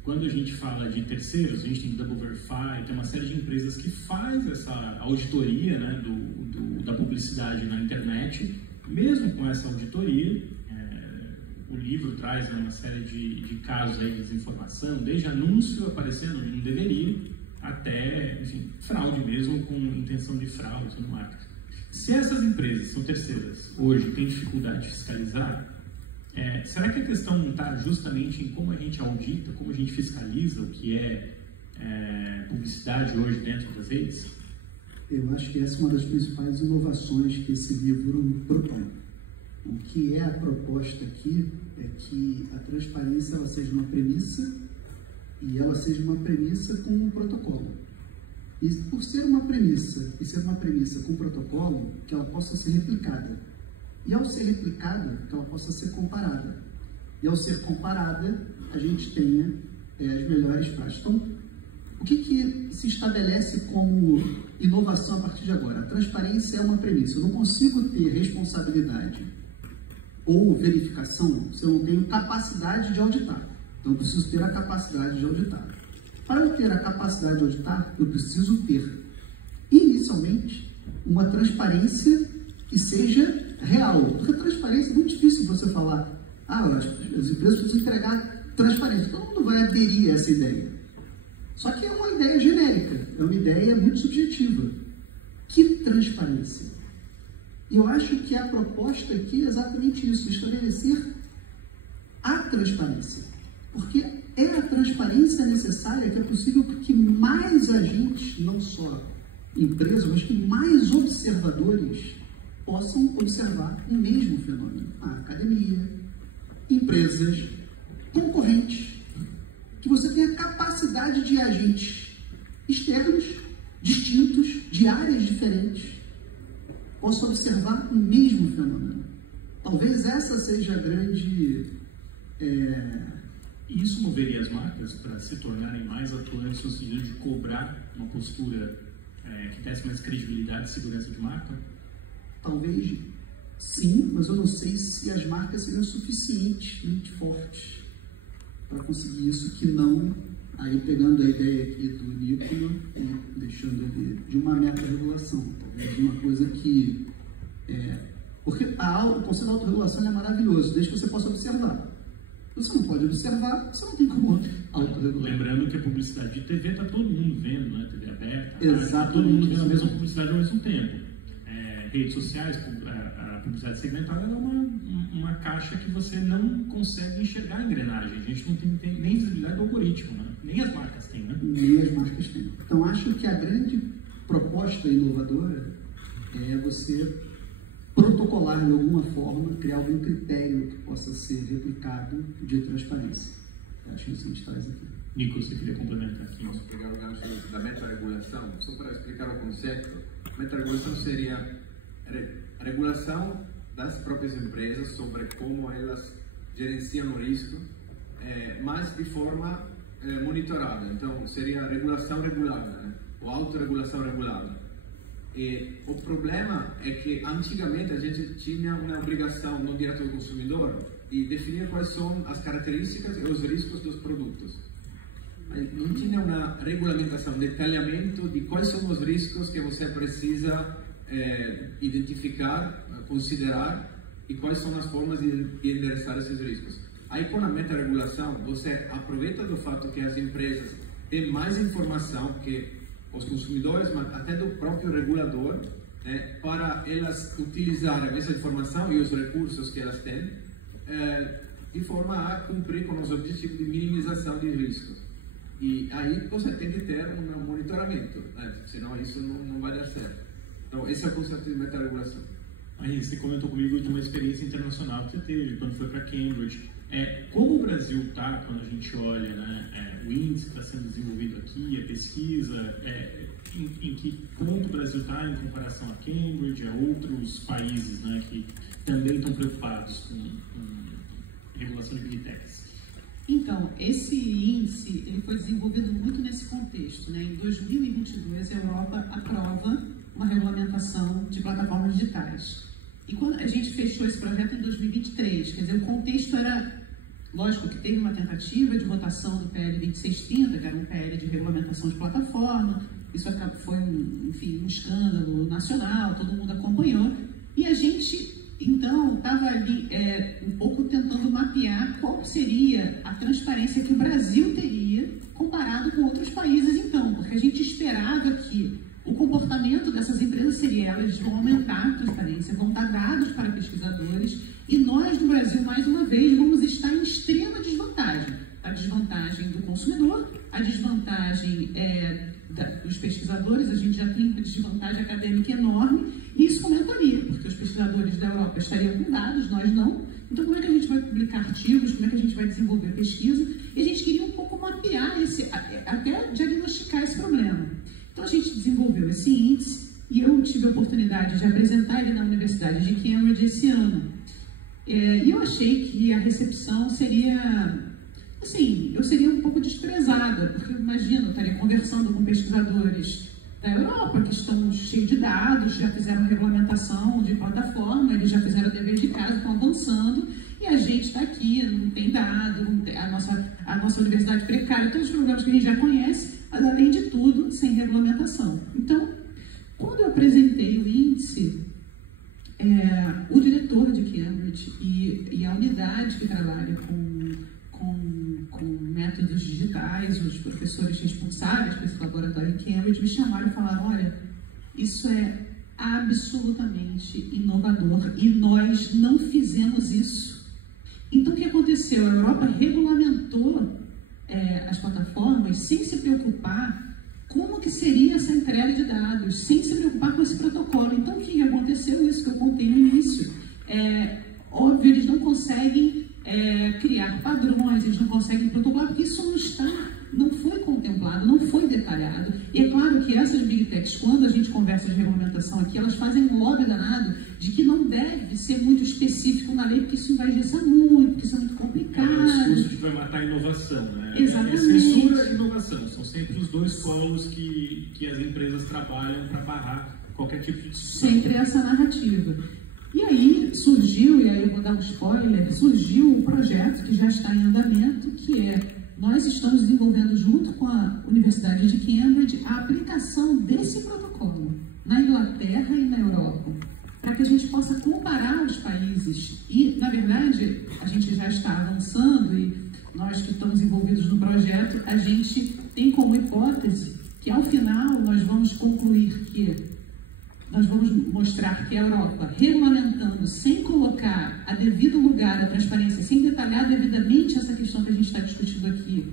quando a gente fala de terceiros, a gente tem Double Verify, tem uma série de empresas que faz essa auditoria da publicidade na internet. Mesmo com essa auditoria, o livro traz uma série de casos aí de desinformação, desde anúncio aparecendo onde não deveria, até, enfim, fraude mesmo, com intenção de fraude no marketing. Se essas empresas são terceiras, hoje têm dificuldade de fiscalizar, será que a questão não está justamente em como a gente audita, como a gente fiscaliza o que é publicidade hoje dentro das redes? Eu acho que essa é uma das principais inovações que esse livro propõe. O que é a proposta aqui é que a transparência ela seja uma premissa e ela seja uma premissa com um protocolo. E por ser uma premissa e ser uma premissa com protocolo, que ela possa ser replicada. E ao ser replicada, que ela possa ser comparada. E ao ser comparada, a gente tenha as melhores práticas. Então, o que se estabelece como inovação a partir de agora? A transparência é uma premissa. Eu não consigo ter responsabilidade ou verificação se eu não tenho capacidade de auditar. Então, eu preciso ter a capacidade de auditar. Para eu ter a capacidade de auditar, eu preciso ter, inicialmente, uma transparência que seja real. Porque a transparência é muito difícil você falar, as empresas precisam entregar transparência. Todo mundo vai aderir a essa ideia. Só que é uma ideia genérica, é uma ideia muito subjetiva. Que transparência? E eu acho que a proposta aqui é exatamente isso, estabelecer a transparência. Porque é a transparência necessária que é possível que mais agentes, não só empresas, mas que mais observadores possam observar o mesmo fenômeno. A academia, empresas, concorrentes, que você tenha capacidade de agentes externos, distintos, de áreas diferentes, possam observar o mesmo fenômeno. Talvez essa seja a grande... E isso moveria as marcas para se tornarem mais atuantes no sentido de cobrar uma postura que desse mais credibilidade e segurança de marca? Talvez sim, mas eu não sei se as marcas seriam suficientemente fortes para conseguir isso, que não, aí pegando a ideia aqui do Nicola e deixando ele de uma meta-regulação, talvez uma coisa que... porque o conceito da autorregulação é maravilhoso, desde que você possa observar. Você não pode observar, você não tem como autorregular. Lembrando que a publicidade de TV está todo mundo vendo, né? TV aberta, exatamente, todo mundo vendo a mesma publicidade ao mesmo tempo. Redes sociais, a publicidade segmentada é uma caixa que você não consegue enxergar a engrenagem. A gente não tem nem visibilidade do algoritmo, né? Nem as marcas têm, né? Nem as marcas têm. Então, acho que a grande proposta inovadora é você protocolar de alguma forma, criar algum critério que possa ser replicado de transparência. Eu acho que isso a gente traz aqui. Nico, você queria complementar aqui? Vamos pegar o gancho da meta-regulação, só para explicar o conceito. Meta-regulação seria a regulação das próprias empresas sobre como elas gerenciam o risco, mas de forma monitorada. Então, seria a regulação regulada, né? Ou autorregulação regulada. E o problema é que antigamente a gente tinha uma obrigação no direito do consumidor de definir quais são as características e os riscos dos produtos. Mas não tinha uma regulamentação, um detalhamento de quais são os riscos que você precisa identificar, considerar e quais são as formas de endereçar esses riscos. Aí com a meta-regulação, você aproveita do fato que as empresas têm mais informação que os consumidores, mas até do próprio regulador, para elas utilizarem essa informação e os recursos que elas têm de forma a cumprir com os objetivos de minimização de riscos. E aí você tem que ter um monitoramento, senão isso não vai dar certo. Então, esse é o conceito de meta-regulação. Aí, você comentou comigo de uma experiência internacional que você teve quando foi para Cambridge. Como o Brasil está, quando a gente olha, né, o índice que está sendo desenvolvido aqui, a pesquisa, em que ponto o Brasil está em comparação a Cambridge, a outros países, né, que também estão preocupados com regulação de Big Techs? Então, esse índice ele foi desenvolvido muito nesse contexto, né? Em 2022, a Europa aprova uma regulamentação de plataformas digitais. E quando a gente fechou esse projeto em 2023, quer dizer, o contexto era, lógico que teve uma tentativa de votação do PL 2630, que era um PL de regulamentação de plataforma, isso foi um escândalo nacional, todo mundo acompanhou, e a gente, então, estava ali um pouco tentando mapear qual seria a transparência que o Brasil teria comparado com outros países, então, porque a gente esperava que o comportamento dessas empresas seria, elas vão aumentar a transparência, vão dar dados para pesquisadores, e nós, no Brasil, mais uma vez, vamos estar em extrema desvantagem. A desvantagem do consumidor, a desvantagem dos pesquisadores, a gente já tem uma desvantagem acadêmica enorme, e isso aumentaria, porque os pesquisadores da Europa estariam com dados, nós não. Então, como é que a gente vai publicar artigos, como é que a gente vai desenvolver pesquisa? E a gente queria um pouco mapear, até diagnosticar esse problema. Então, a gente desenvolveu esse índice e eu tive a oportunidade de apresentar ele na Universidade de Cambridge esse ano. E eu achei que a recepção seria, assim, eu seria um pouco desprezada, porque, imagina, eu estaria conversando com pesquisadores da Europa, que estão cheios de dados, já fizeram regulamentação de plataforma, eles já fizeram o dever de casa, estão avançando, e a gente está aqui, não tem dado, não tem, a nossa universidade precária, todos os problemas que a gente já conhece, mas além de tudo, sem regulamentação. Então, quando eu apresentei o índice, o diretor de Cambridge e a unidade que trabalha com métodos digitais, os professores responsáveis por esse laboratório em Cambridge, me chamaram e falaram, olha, isso é absolutamente inovador, e nós não fizemos isso. Então, o que aconteceu? A Europa regulamentou as plataformas sem se preocupar como que seria essa entrega de dados, sem se preocupar com esse protocolo. Então, o que aconteceu? Isso que eu contei no início. Óbvio, eles não conseguem criar padrões, eles não conseguem protocolar, porque isso não foi contemplado, não foi detalhado. E é claro que essas Big Techs, quando a gente conversa de regulamentação aqui, elas fazem um lobby danado de que não deve ser muito específico na lei, porque isso vai engessar muito, porque isso é muito complicado. É o discurso de que vai matar a inovação, né? Exatamente. Censura e inovação são sempre os dois polos que as empresas trabalham para barrar qualquer tipo de discussão. Sempre essa narrativa. E aí surgiu, e aí eu vou dar um spoiler, surgiu um projeto que já está em andamento, que nós estamos desenvolvendo junto com a Universidade de Cambridge a aplicação desse protocolo na Inglaterra e na Europa, para que a gente possa comparar os países. E, na verdade, a gente já está avançando e nós que estamos envolvidos no projeto, a gente tem como hipótese que, ao final, nós vamos concluir que nós vamos mostrar que a Europa, regulamentando, sem colocar a devido lugar a transparência, sem detalhar devidamente essa questão que a gente está discutindo aqui,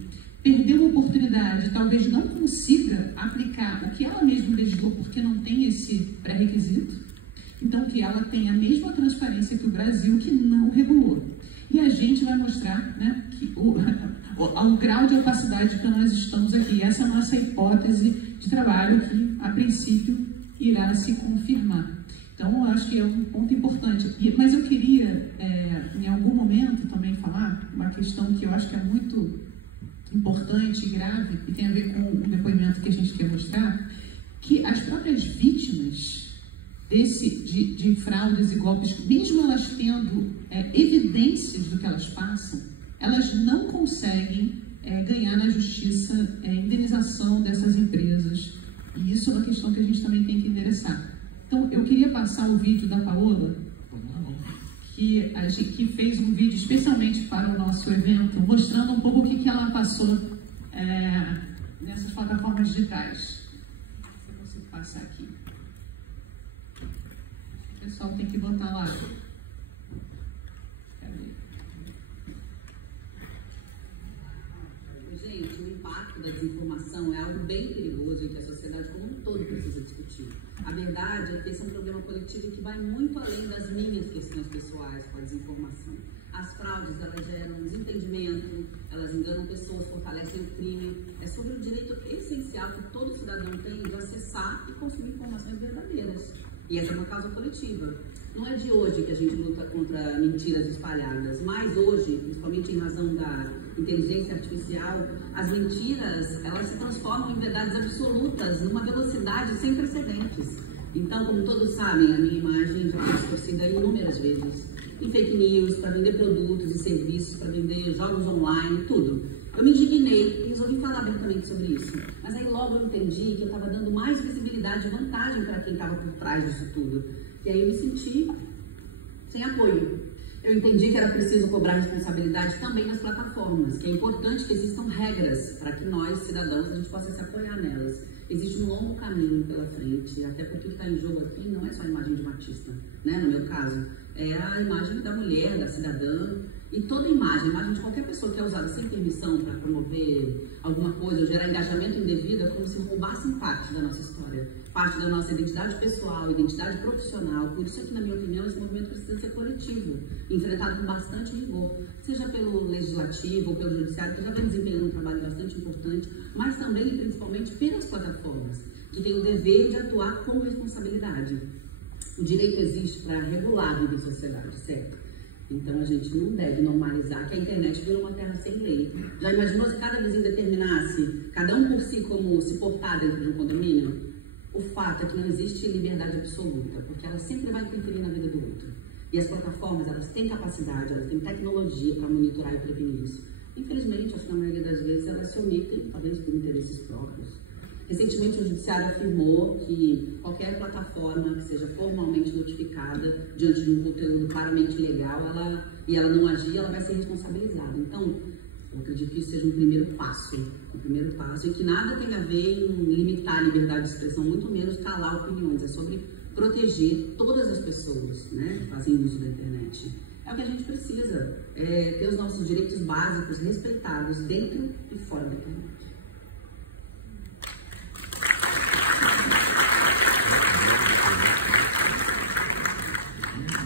perdeu uma oportunidade, talvez não consiga aplicar o que ela mesma legislou, porque não tem esse pré-requisito. Então, que ela tem a mesma transparência que o Brasil, que não regulou. E a gente vai mostrar, né, que o grau de opacidade que nós estamos aqui. Essa é a nossa hipótese de trabalho que, a princípio, irá se confirmar. Então, eu acho que é um ponto importante. Mas eu queria, em algum momento, também falar uma questão que eu acho que é muito importante e grave, e tem a ver com o depoimento que a gente quer mostrar, que as próprias vítimas de fraudes e golpes, mesmo elas tendo evidências do que elas passam, elas não conseguem ganhar na justiça indenização dessas empresas. E isso é uma questão que a gente também tem que endereçar. Então, eu queria passar o vídeo da Paola, que fez um vídeo especialmente para o nosso evento, mostrando um pouco o que ela passou nessas plataformas digitais. Se eu consigo passar aqui. O pessoal tem que botar lá. Cadê? Gente, o impacto da desinformação é algo bem perigoso e que a sociedade como um todo precisa discutir. A verdade é que esse é um problema coletivo que vai muito além das minhas questões pessoais com a desinformação. As fraudes, elas geram desentendimento, elas enganam pessoas, fortalecem o crime. É sobre o direito essencial que todo cidadão tem de acessar e consumir informações verdadeiras. E essa é uma causa coletiva. Não é de hoje que a gente luta contra mentiras espalhadas, mas hoje, principalmente em razão da inteligência artificial, as mentiras, elas se transformam em verdades absolutas numa velocidade sem precedentes. Então, como todos sabem, a minha imagem já foi distorcida inúmeras vezes. Em fake news, para vender produtos e serviços, para vender jogos online, tudo. Eu me indignei e resolvi falar abertamente sobre isso. Mas aí logo eu entendi que eu estava dando mais visibilidade e vantagem para quem estava por trás disso tudo. E aí eu me senti sem apoio. Eu entendi que era preciso cobrar responsabilidade também nas plataformas, que é importante que existam regras para que nós, cidadãos, a gente possa se apoiar nelas. Existe um longo caminho pela frente, até porque o que está em jogo aqui não é só a imagem de um artista, né? No meu caso, é a imagem da mulher, da cidadã, e toda imagem de qualquer pessoa que é usada sem permissão para promover alguma coisa ou gerar engajamento indevido é como se roubassem parte da nossa história, parte da nossa identidade pessoal, identidade profissional. Por isso é que, na minha opinião, esse movimento precisa ser coletivo, enfrentado com bastante rigor, seja pelo legislativo ou pelo judiciário, que já vem desempenhando um trabalho bastante importante, mas também e principalmente pelas plataformas, que têm o dever de atuar com responsabilidade. O direito existe para regular a vida em sociedade, certo? Então, a gente não deve normalizar que a internet virou uma terra sem lei. Já imaginou se cada vizinho determinasse, cada um por si, como se portar dentro de um condomínio? O fato é que não existe liberdade absoluta, porque ela sempre vai interferir na vida do outro. E as plataformas, elas têm capacidade, elas têm tecnologia para monitorar e prevenir isso. Infelizmente, acho que na maioria das vezes elas se omitem, talvez por interesses próprios. Recentemente, o Judiciário afirmou que qualquer plataforma que seja formalmente notificada diante de um conteúdo claramente ilegal, ela não agir, ela vai ser responsabilizada. Então, eu acredito que isso seja um primeiro passo, e que nada tem a ver em limitar a liberdade de expressão, muito menos calar opiniões. É sobre proteger todas as pessoas, né, que fazem uso da internet. É o que a gente precisa, ter os nossos direitos básicos respeitados dentro e fora da internet.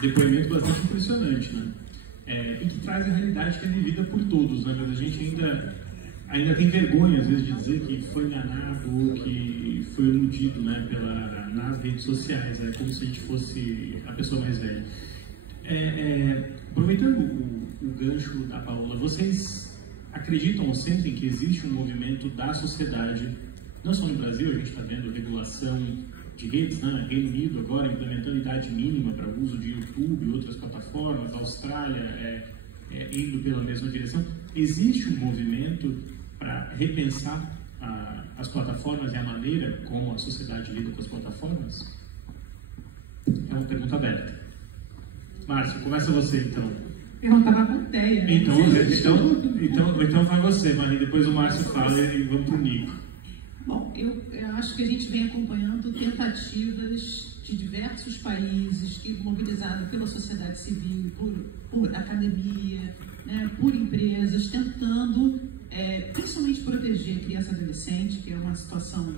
Depoimento bastante impressionante, né? E que traz a realidade que é vivida por todos, né? Mas a gente ainda tem vergonha, às vezes, de dizer que foi enganado ou que foi iludido, né, nas redes sociais, como se a gente fosse a pessoa mais velha. Aproveitando o gancho da Paola, vocês acreditam ou sentem que existe um movimento da sociedade, não só no Brasil, a gente está vendo regulação de redes, né? Reino Unido agora implementando idade mínima para o uso de YouTube e outras plataformas, a Austrália indo pela mesma direção. Existe um movimento para repensar as plataformas e a maneira como a sociedade lida com as plataformas? É uma pergunta aberta. Márcio, começa você então. Perguntar na plateia. Né? Então vai você, Maria, depois o Márcio fala e vamos para o Nico. Bom, eu acho que a gente vem acompanhando tentativas de diversos países que, mobilizados pela sociedade civil, por academia, né, por empresas, tentando principalmente proteger criança e adolescente, que é uma situação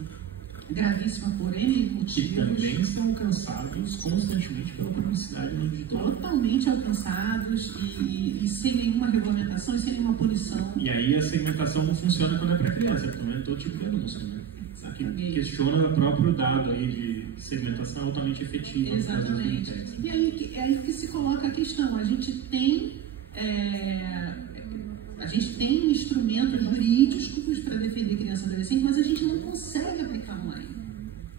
gravíssima por N motivos. Que também são alcançados constantemente pela publicidade no digital. Totalmente alcançados e sem nenhuma regulamentação e sem nenhuma punição. E aí a segmentação não funciona quando é para criança, porque não é todo tipo de anúncio, né? Aqui questiona o próprio dado aí de segmentação altamente efetiva. Exatamente. E aí, é aí que se coloca a questão. A gente tem instrumentos jurídicos para defender criança e adolescente, mas a gente não consegue aplicar online.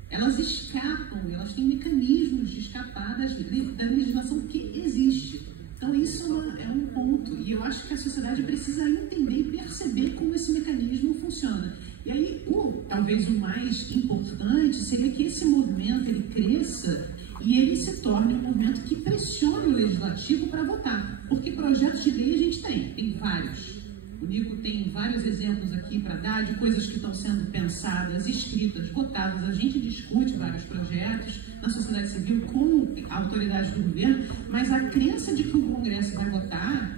Elas escapam, elas têm mecanismos de escapar da legislação que existe. Então isso é um ponto, e eu acho que a sociedade precisa entender e perceber como esse mecanismo funciona. E aí, talvez o mais importante seria que esse movimento ele cresça e ele se torne um movimento que pressione o legislativo para votar. Porque projetos de lei a gente tem vários. O Nico tem vários exemplos aqui para dar de coisas que estão sendo pensadas, escritas, votadas. A gente discute vários projetos na sociedade civil com a autoridade do governo, mas a crença de que o Congresso vai votar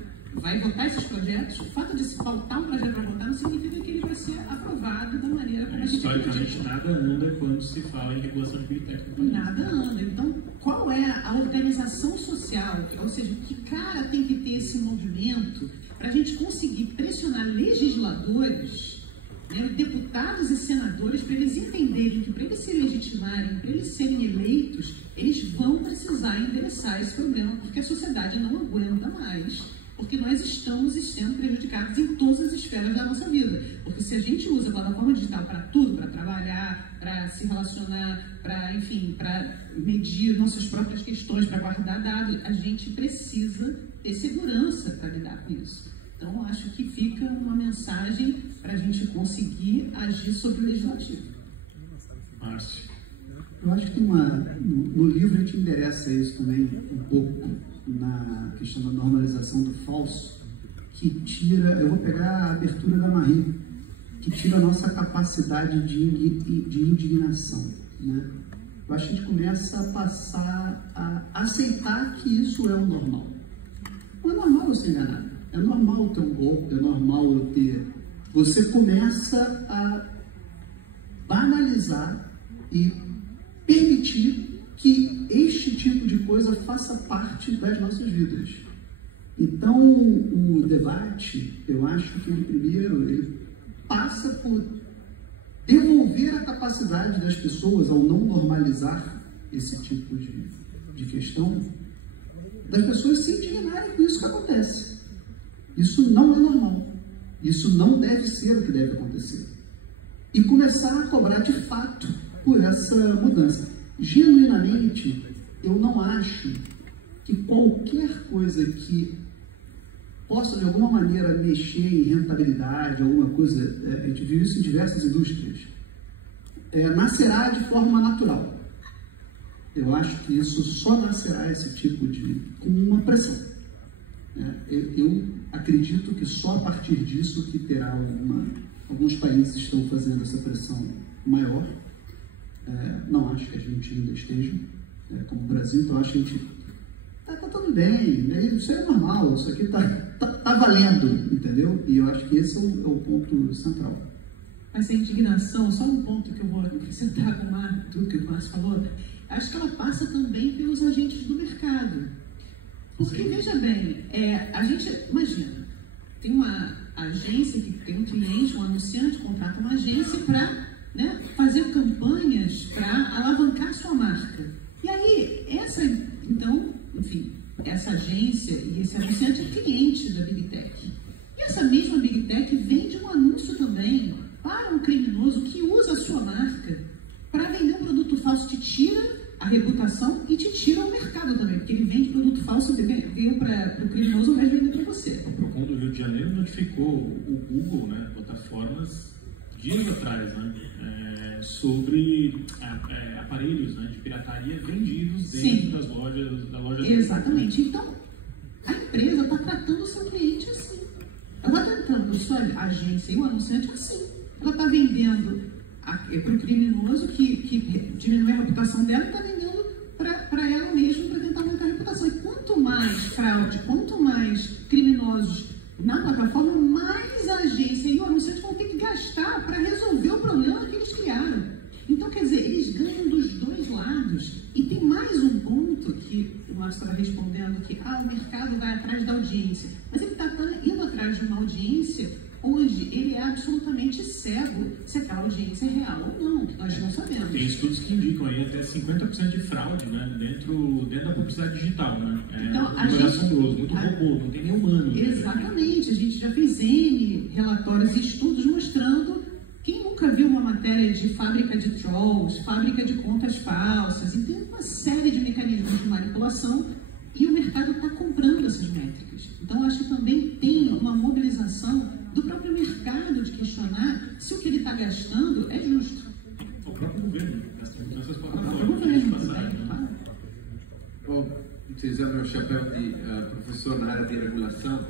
esses projetos, o fato de se faltar um projeto para votar não significa que ele vai ser aprovado da maneira como a gente historicamente nada anda quando se fala em regulação de biblioteca. Nada anda. Então, qual é a organização social? Ou seja, que cara tem que ter esse movimento para a gente conseguir pressionar legisladores, né, deputados e senadores, para eles entenderem que para eles se legitimarem, para eles serem eleitos, eles vão precisar endereçar esse problema, porque a sociedade não aguenta mais. Porque nós estamos sendo prejudicados em todas as esferas da nossa vida. Porque se a gente usa a plataforma digital para tudo, para trabalhar, para se relacionar, para medir nossas próprias questões, para guardar dados, a gente precisa ter segurança para lidar com isso. Então, acho que fica uma mensagem para a gente conseguir agir sobre o legislativo. Márcio. Eu acho que no livro a gente endereça isso também um pouco na questão da normalização do falso, que tira, eu vou pegar a abertura da Marie, que tira a nossa capacidade de indignação, né? Eu acho que a gente começa a passar a aceitar que isso é o normal. Não é normal eu ser enganado, é normal ter um golpe, é normal eu ter... Você começa a banalizar e permitir que este tipo de coisa faça parte das nossas vidas. Então, o debate, eu acho que ele passa por devolver a capacidade das pessoas, ao não normalizar esse tipo de questão, das pessoas se indignarem com isso que acontece. Isso não é normal. Isso não deve ser o que deve acontecer. E começar a cobrar de fato por essa mudança. Genuinamente, eu não acho que qualquer coisa que possa, de alguma maneira, mexer em rentabilidade, alguma coisa, a gente viu isso em diversas indústrias, nascerá de forma natural. Eu acho que isso só nascerá esse tipo com uma pressão. Eu acredito que só a partir disso que terá alguns países estão fazendo essa pressão maior. Não acho que a gente ainda esteja. como o Brasil, então acho que a gente tá tudo bem, né? Isso é normal, isso aqui tá valendo, entendeu? E eu acho que esse é o ponto central. Essa indignação, só um ponto que eu vou acrescentar com tudo que o Márcio falou, acho que ela passa também pelos agentes do mercado. Porque, veja bem, a gente, imagina, tem uma agência que tem um cliente, um anunciante, contrata uma agência para, né, fazer campanhas para alavancar sua marca. E aí, então, enfim, essa agência e esse anunciante é cliente da Big Tech. E essa mesma Big Tech vende um anúncio também para um criminoso que usa a sua marca para vender um produto falso, te tira a reputação e te tira o mercado também, porque ele vende produto falso e veio para o criminoso ao invés de vender para você. O PROCON do Rio de Janeiro notificou o Google, né, plataformas, dias atrás, né, sobre aparelhos, né, de pirataria vendidos dentro das lojas. Exatamente. Então, a empresa está tratando o seu cliente assim. Ela está tratando a sua agência e o anunciante assim. Ela está vendendo para o criminoso que diminui a reputação dela e está vendendo para ela mesma para tentar aumentar a reputação. E quanto mais fraude, quanto mais criminosos na plataforma, mais a agência e o anunciante vão ter que gastar para resolver o problema que eles criaram. Então, quer dizer, eles ganham dos dois lados. E tem mais um ponto que o Márcio estava respondendo, que o mercado vai atrás da audiência. Mas ele está indo atrás de uma audiência onde ele é absolutamente cego se aquela audiência é real ou não, nós não sabemos. Tem estudos que indicam aí até 50% de fraude, né, dentro da publicidade digital, né? Então, assombroso, muito robô, não tem nem humano. Exatamente, a gente já fez N relatórios e estudos mostrando. Quem nunca viu uma matéria de fábrica de trolls, fábrica de contas falsas, e tem uma série de mecanismos de manipulação e o mercado está comprando essas métricas. Então, acho que também tem uma mobilização do próprio mercado de questionar se o que ele está gastando é justo. O próprio governo gastando essas plataformas. O governo, vou utilizar meu chapéu de professor na área de regulação,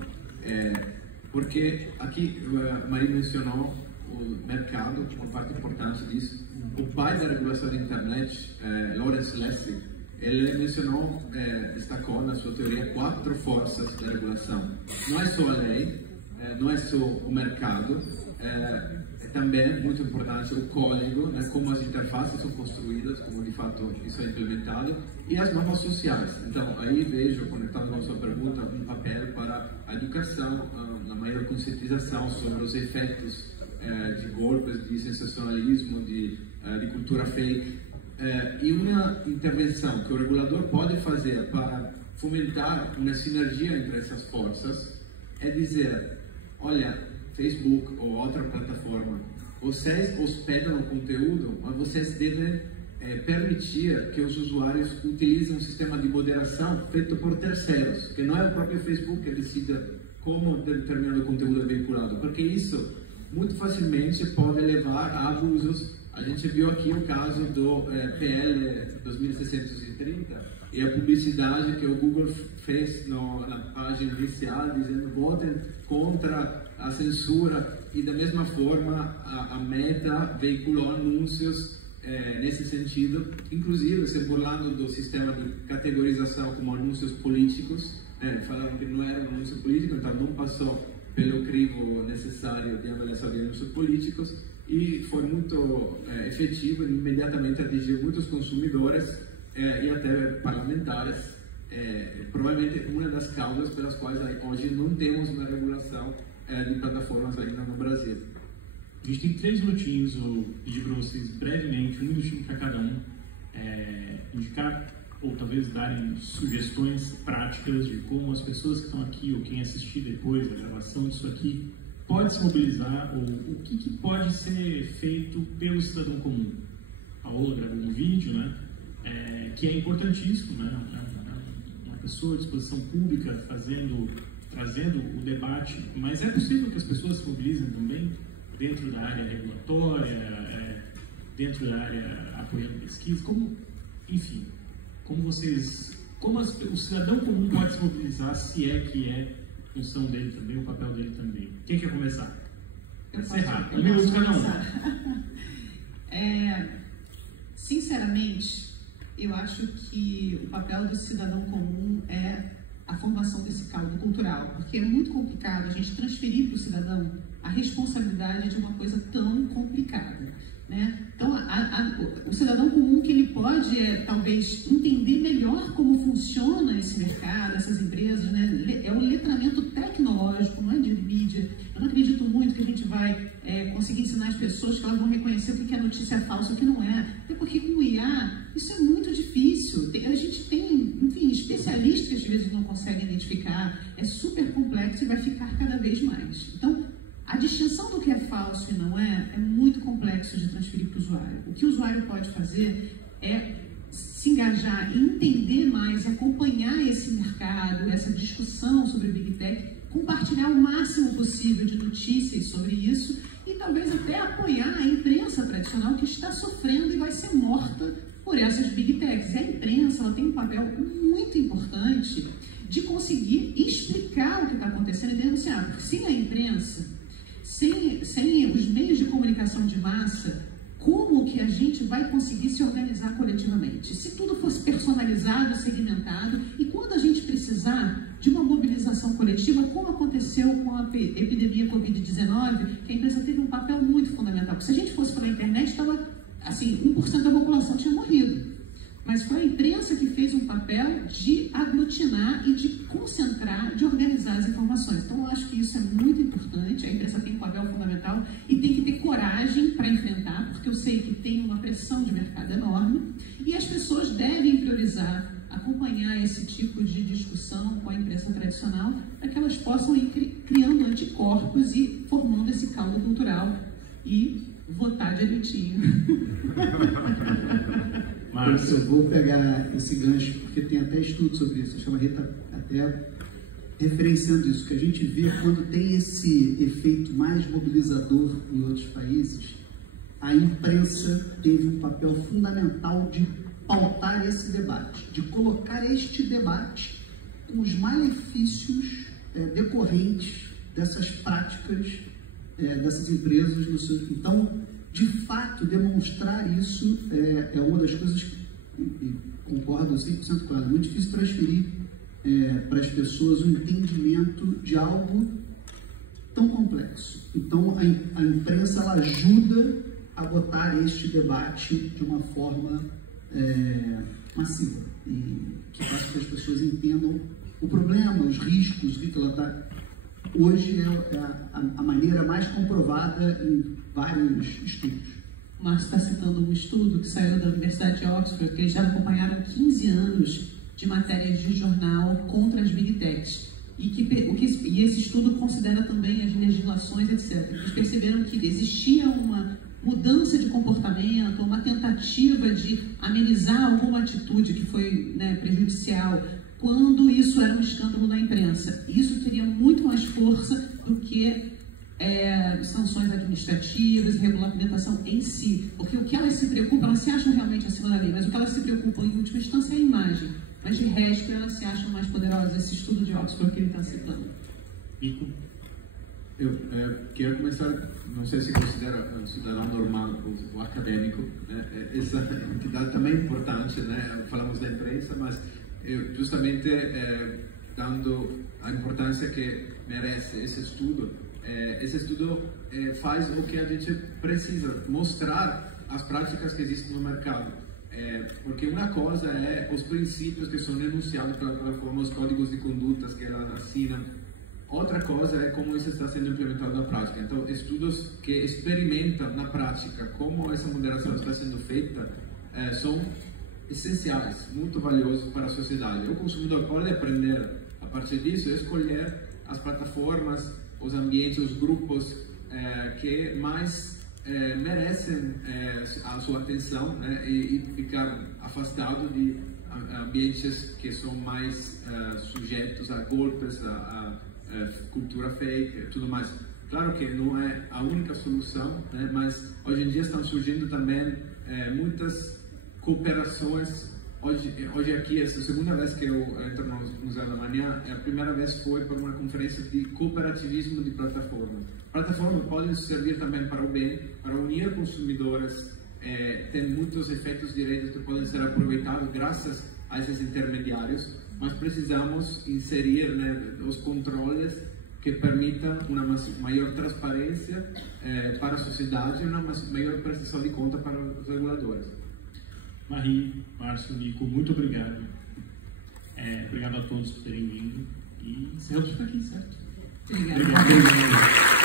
porque aqui a Maria mencionou o mercado, uma parte importante disso. O pai da regulação da internet, Lawrence Lessig, ele mencionou, destacou na sua teoria 4 forças da regulação. Não é só a lei, não é só o mercado, é também muito importante o código, né, como as interfaces são construídas, como de fato isso é implementado, e as normas sociais. Então, aí vejo, conectado com a sua pergunta, um papel para a educação, na maior conscientização sobre os efeitos de golpes, de sensacionalismo, de cultura fake, e uma intervenção que o regulador pode fazer para fomentar uma sinergia entre essas forças é dizer: olha, Facebook ou outra plataforma, vocês hospedam o conteúdo, mas vocês devem permitir que os usuários utilizem um sistema de moderação feito por terceiros, que não é o próprio Facebook que decida como determinado conteúdo é veiculado, porque isso muito facilmente pode levar a abusos. A gente viu aqui o caso do PL 2630 e a publicidade que o Google fez na página inicial dizendo votem contra a censura, e da mesma forma a Meta veiculou anúncios nesse sentido, inclusive se burlando do sistema de categorização como anúncios políticos, falaram que não era um anúncio político, então não passou pelo crivo necessário de avaliação de anúncios políticos, e foi muito efetivo e imediatamente atingiu muitos consumidores e até parlamentares. Provavelmente uma das causas pelas quais hoje não temos uma regulação de plataformas ainda no Brasil. A gente tem 3 minutinhos, eu pedi para vocês brevemente, 1 minutinho para cada um, indicar ou talvez darem sugestões práticas de como as pessoas que estão aqui ou quem assistir depois da gravação disso aqui pode se mobilizar, ou o que pode ser feito pelo cidadão comum. A Ola gravou um vídeo, né, que é importantíssimo, né, uma pessoa de exposição pública trazendo o debate, mas é possível que as pessoas se mobilizem também dentro da área regulatória, dentro da área apoiando pesquisa, enfim, como o cidadão comum pode se mobilizar, se é que é função dele também, o papel dele também. Quem quer começar? Encerrar. 1 minuto cada um. Sinceramente, eu acho que o papel do cidadão comum é a formação desse caldo cultural, porque é muito complicado a gente transferir para o cidadão a responsabilidade de uma coisa tão complicada, né? Então, o cidadão comum, que ele pode, talvez, entender melhor como funciona esse mercado, essas empresas, né? É um letramento tecnológico, não é de mídia. Eu não acredito muito que a gente vai conseguir ensinar as pessoas que elas vão reconhecer o que é notícia falsa e o que não é. Até porque com o IA, isso é muito difícil. A gente tem, enfim, especialistas que às vezes não conseguem identificar. É super complexo e vai ficar cada vez mais. Então, a distinção do que é falso e não é muito complexo de transferir para o usuário. O que o usuário pode fazer é se engajar e entender mais, acompanhar esse mercado, essa discussão sobre o Big Tech, compartilhar o máximo possível de notícias sobre isso e talvez até apoiar a imprensa tradicional que está sofrendo e vai ser morta por essas Big Techs. E a imprensa, ela tem um papel muito importante de conseguir explicar o que está acontecendo e denunciar, porque sem a imprensa, sem os meios de comunicação de massa, como que a gente vai conseguir se organizar coletivamente? Se tudo fosse personalizado, segmentado, e quando a gente precisar de uma mobilização coletiva, como aconteceu com a epidemia Covid-19, que a imprensa teve um papel muito fundamental. Porque se a gente fosse pela internet, estava, assim, 1% da população tinha morrido. Mas foi a imprensa que fez um papel de aglutinar e de concentrar, de organizar as informações. Então, eu acho que isso é muito importante. A imprensa tem um papel fundamental e tem que ter coragem para enfrentar, porque eu sei que tem uma pressão de mercado enorme e as pessoas devem priorizar, acompanhar esse tipo de discussão com a imprensa tradicional para que elas possam ir criando anticorpos e formando esse caldo cultural e votar direitinho. Mas eu vou pegar esse gancho, porque tem até estudo sobre isso, chama Rita até referenciando isso, que a gente vê quando tem esse efeito mais mobilizador em outros países, a imprensa teve um papel fundamental de pautar esse debate, de colocar este debate com os malefícios decorrentes dessas práticas dessas empresas. Então, de fato, demonstrar isso é uma das coisas que concordo 100% com ela. É muito difícil transferir para as pessoas um entendimento de algo tão complexo. Então, a imprensa ela ajuda a botar este debate de uma forma massiva e que faça com que as pessoas entendam o problema, os riscos, o que ela está... Hoje é a maneira mais comprovada em vários estudos. O Marcos está citando um estudo que saiu da Universidade de Oxford, que eles já acompanharam 15 anos de matérias de jornal contra as Big Techs. E esse estudo considera também as legislações, etc. Eles perceberam que existia uma mudança de comportamento, uma tentativa de amenizar alguma atitude que foi prejudicial, quando isso era um escândalo na imprensa. Isso teria muito mais força do que sanções administrativas, regulamentação em si. Porque o que elas se preocupam, elas se acham realmente acima da lei, mas o que elas se preocupam em última instância é a imagem. Mas de resto, elas se acham mais poderosas. Esse estudo de Oxford que ele está citando. Eu quero começar, não sei se considera um cidadão normal ou acadêmico, né? Essa entidade também é importante, né? Falamos da imprensa, mas justamente dando a importância que merece esse estudo faz o que a gente precisa, mostrar as práticas que existem no mercado. Porque uma coisa é os princípios que são enunciados pela plataforma, os códigos de condutas que ela assina. Outra coisa é como isso está sendo implementado na prática. Então, estudos que experimentam na prática como essa moderação está sendo feita são essenciais, muito valiosos para a sociedade. O consumidor pode aprender a partir disso, escolher as plataformas, os ambientes, os grupos que mais merecem a sua atenção, né, e ficar afastado de ambientes que são mais sujeitos a golpes, a cultura fake, tudo mais. Claro que não é a única solução, né, mas hoje em dia estão surgindo também muitas cooperações. Hoje aqui, essa é a segunda vez que eu entro no Museu da Manhã, a primeira vez foi por uma conferência de cooperativismo de plataformas. Plataformas podem servir também para o bem, para unir consumidores tem muitos efeitos diretos que podem ser aproveitados graças a esses intermediários, mas precisamos inserir, né, os controles que permitam uma maior transparência para a sociedade e uma maior prestação de conta para os reguladores. Marie, Márcio, Nico, muito obrigado. Obrigado a todos por terem vindo. E encerramos por aqui, certo? Obrigada. Obrigado.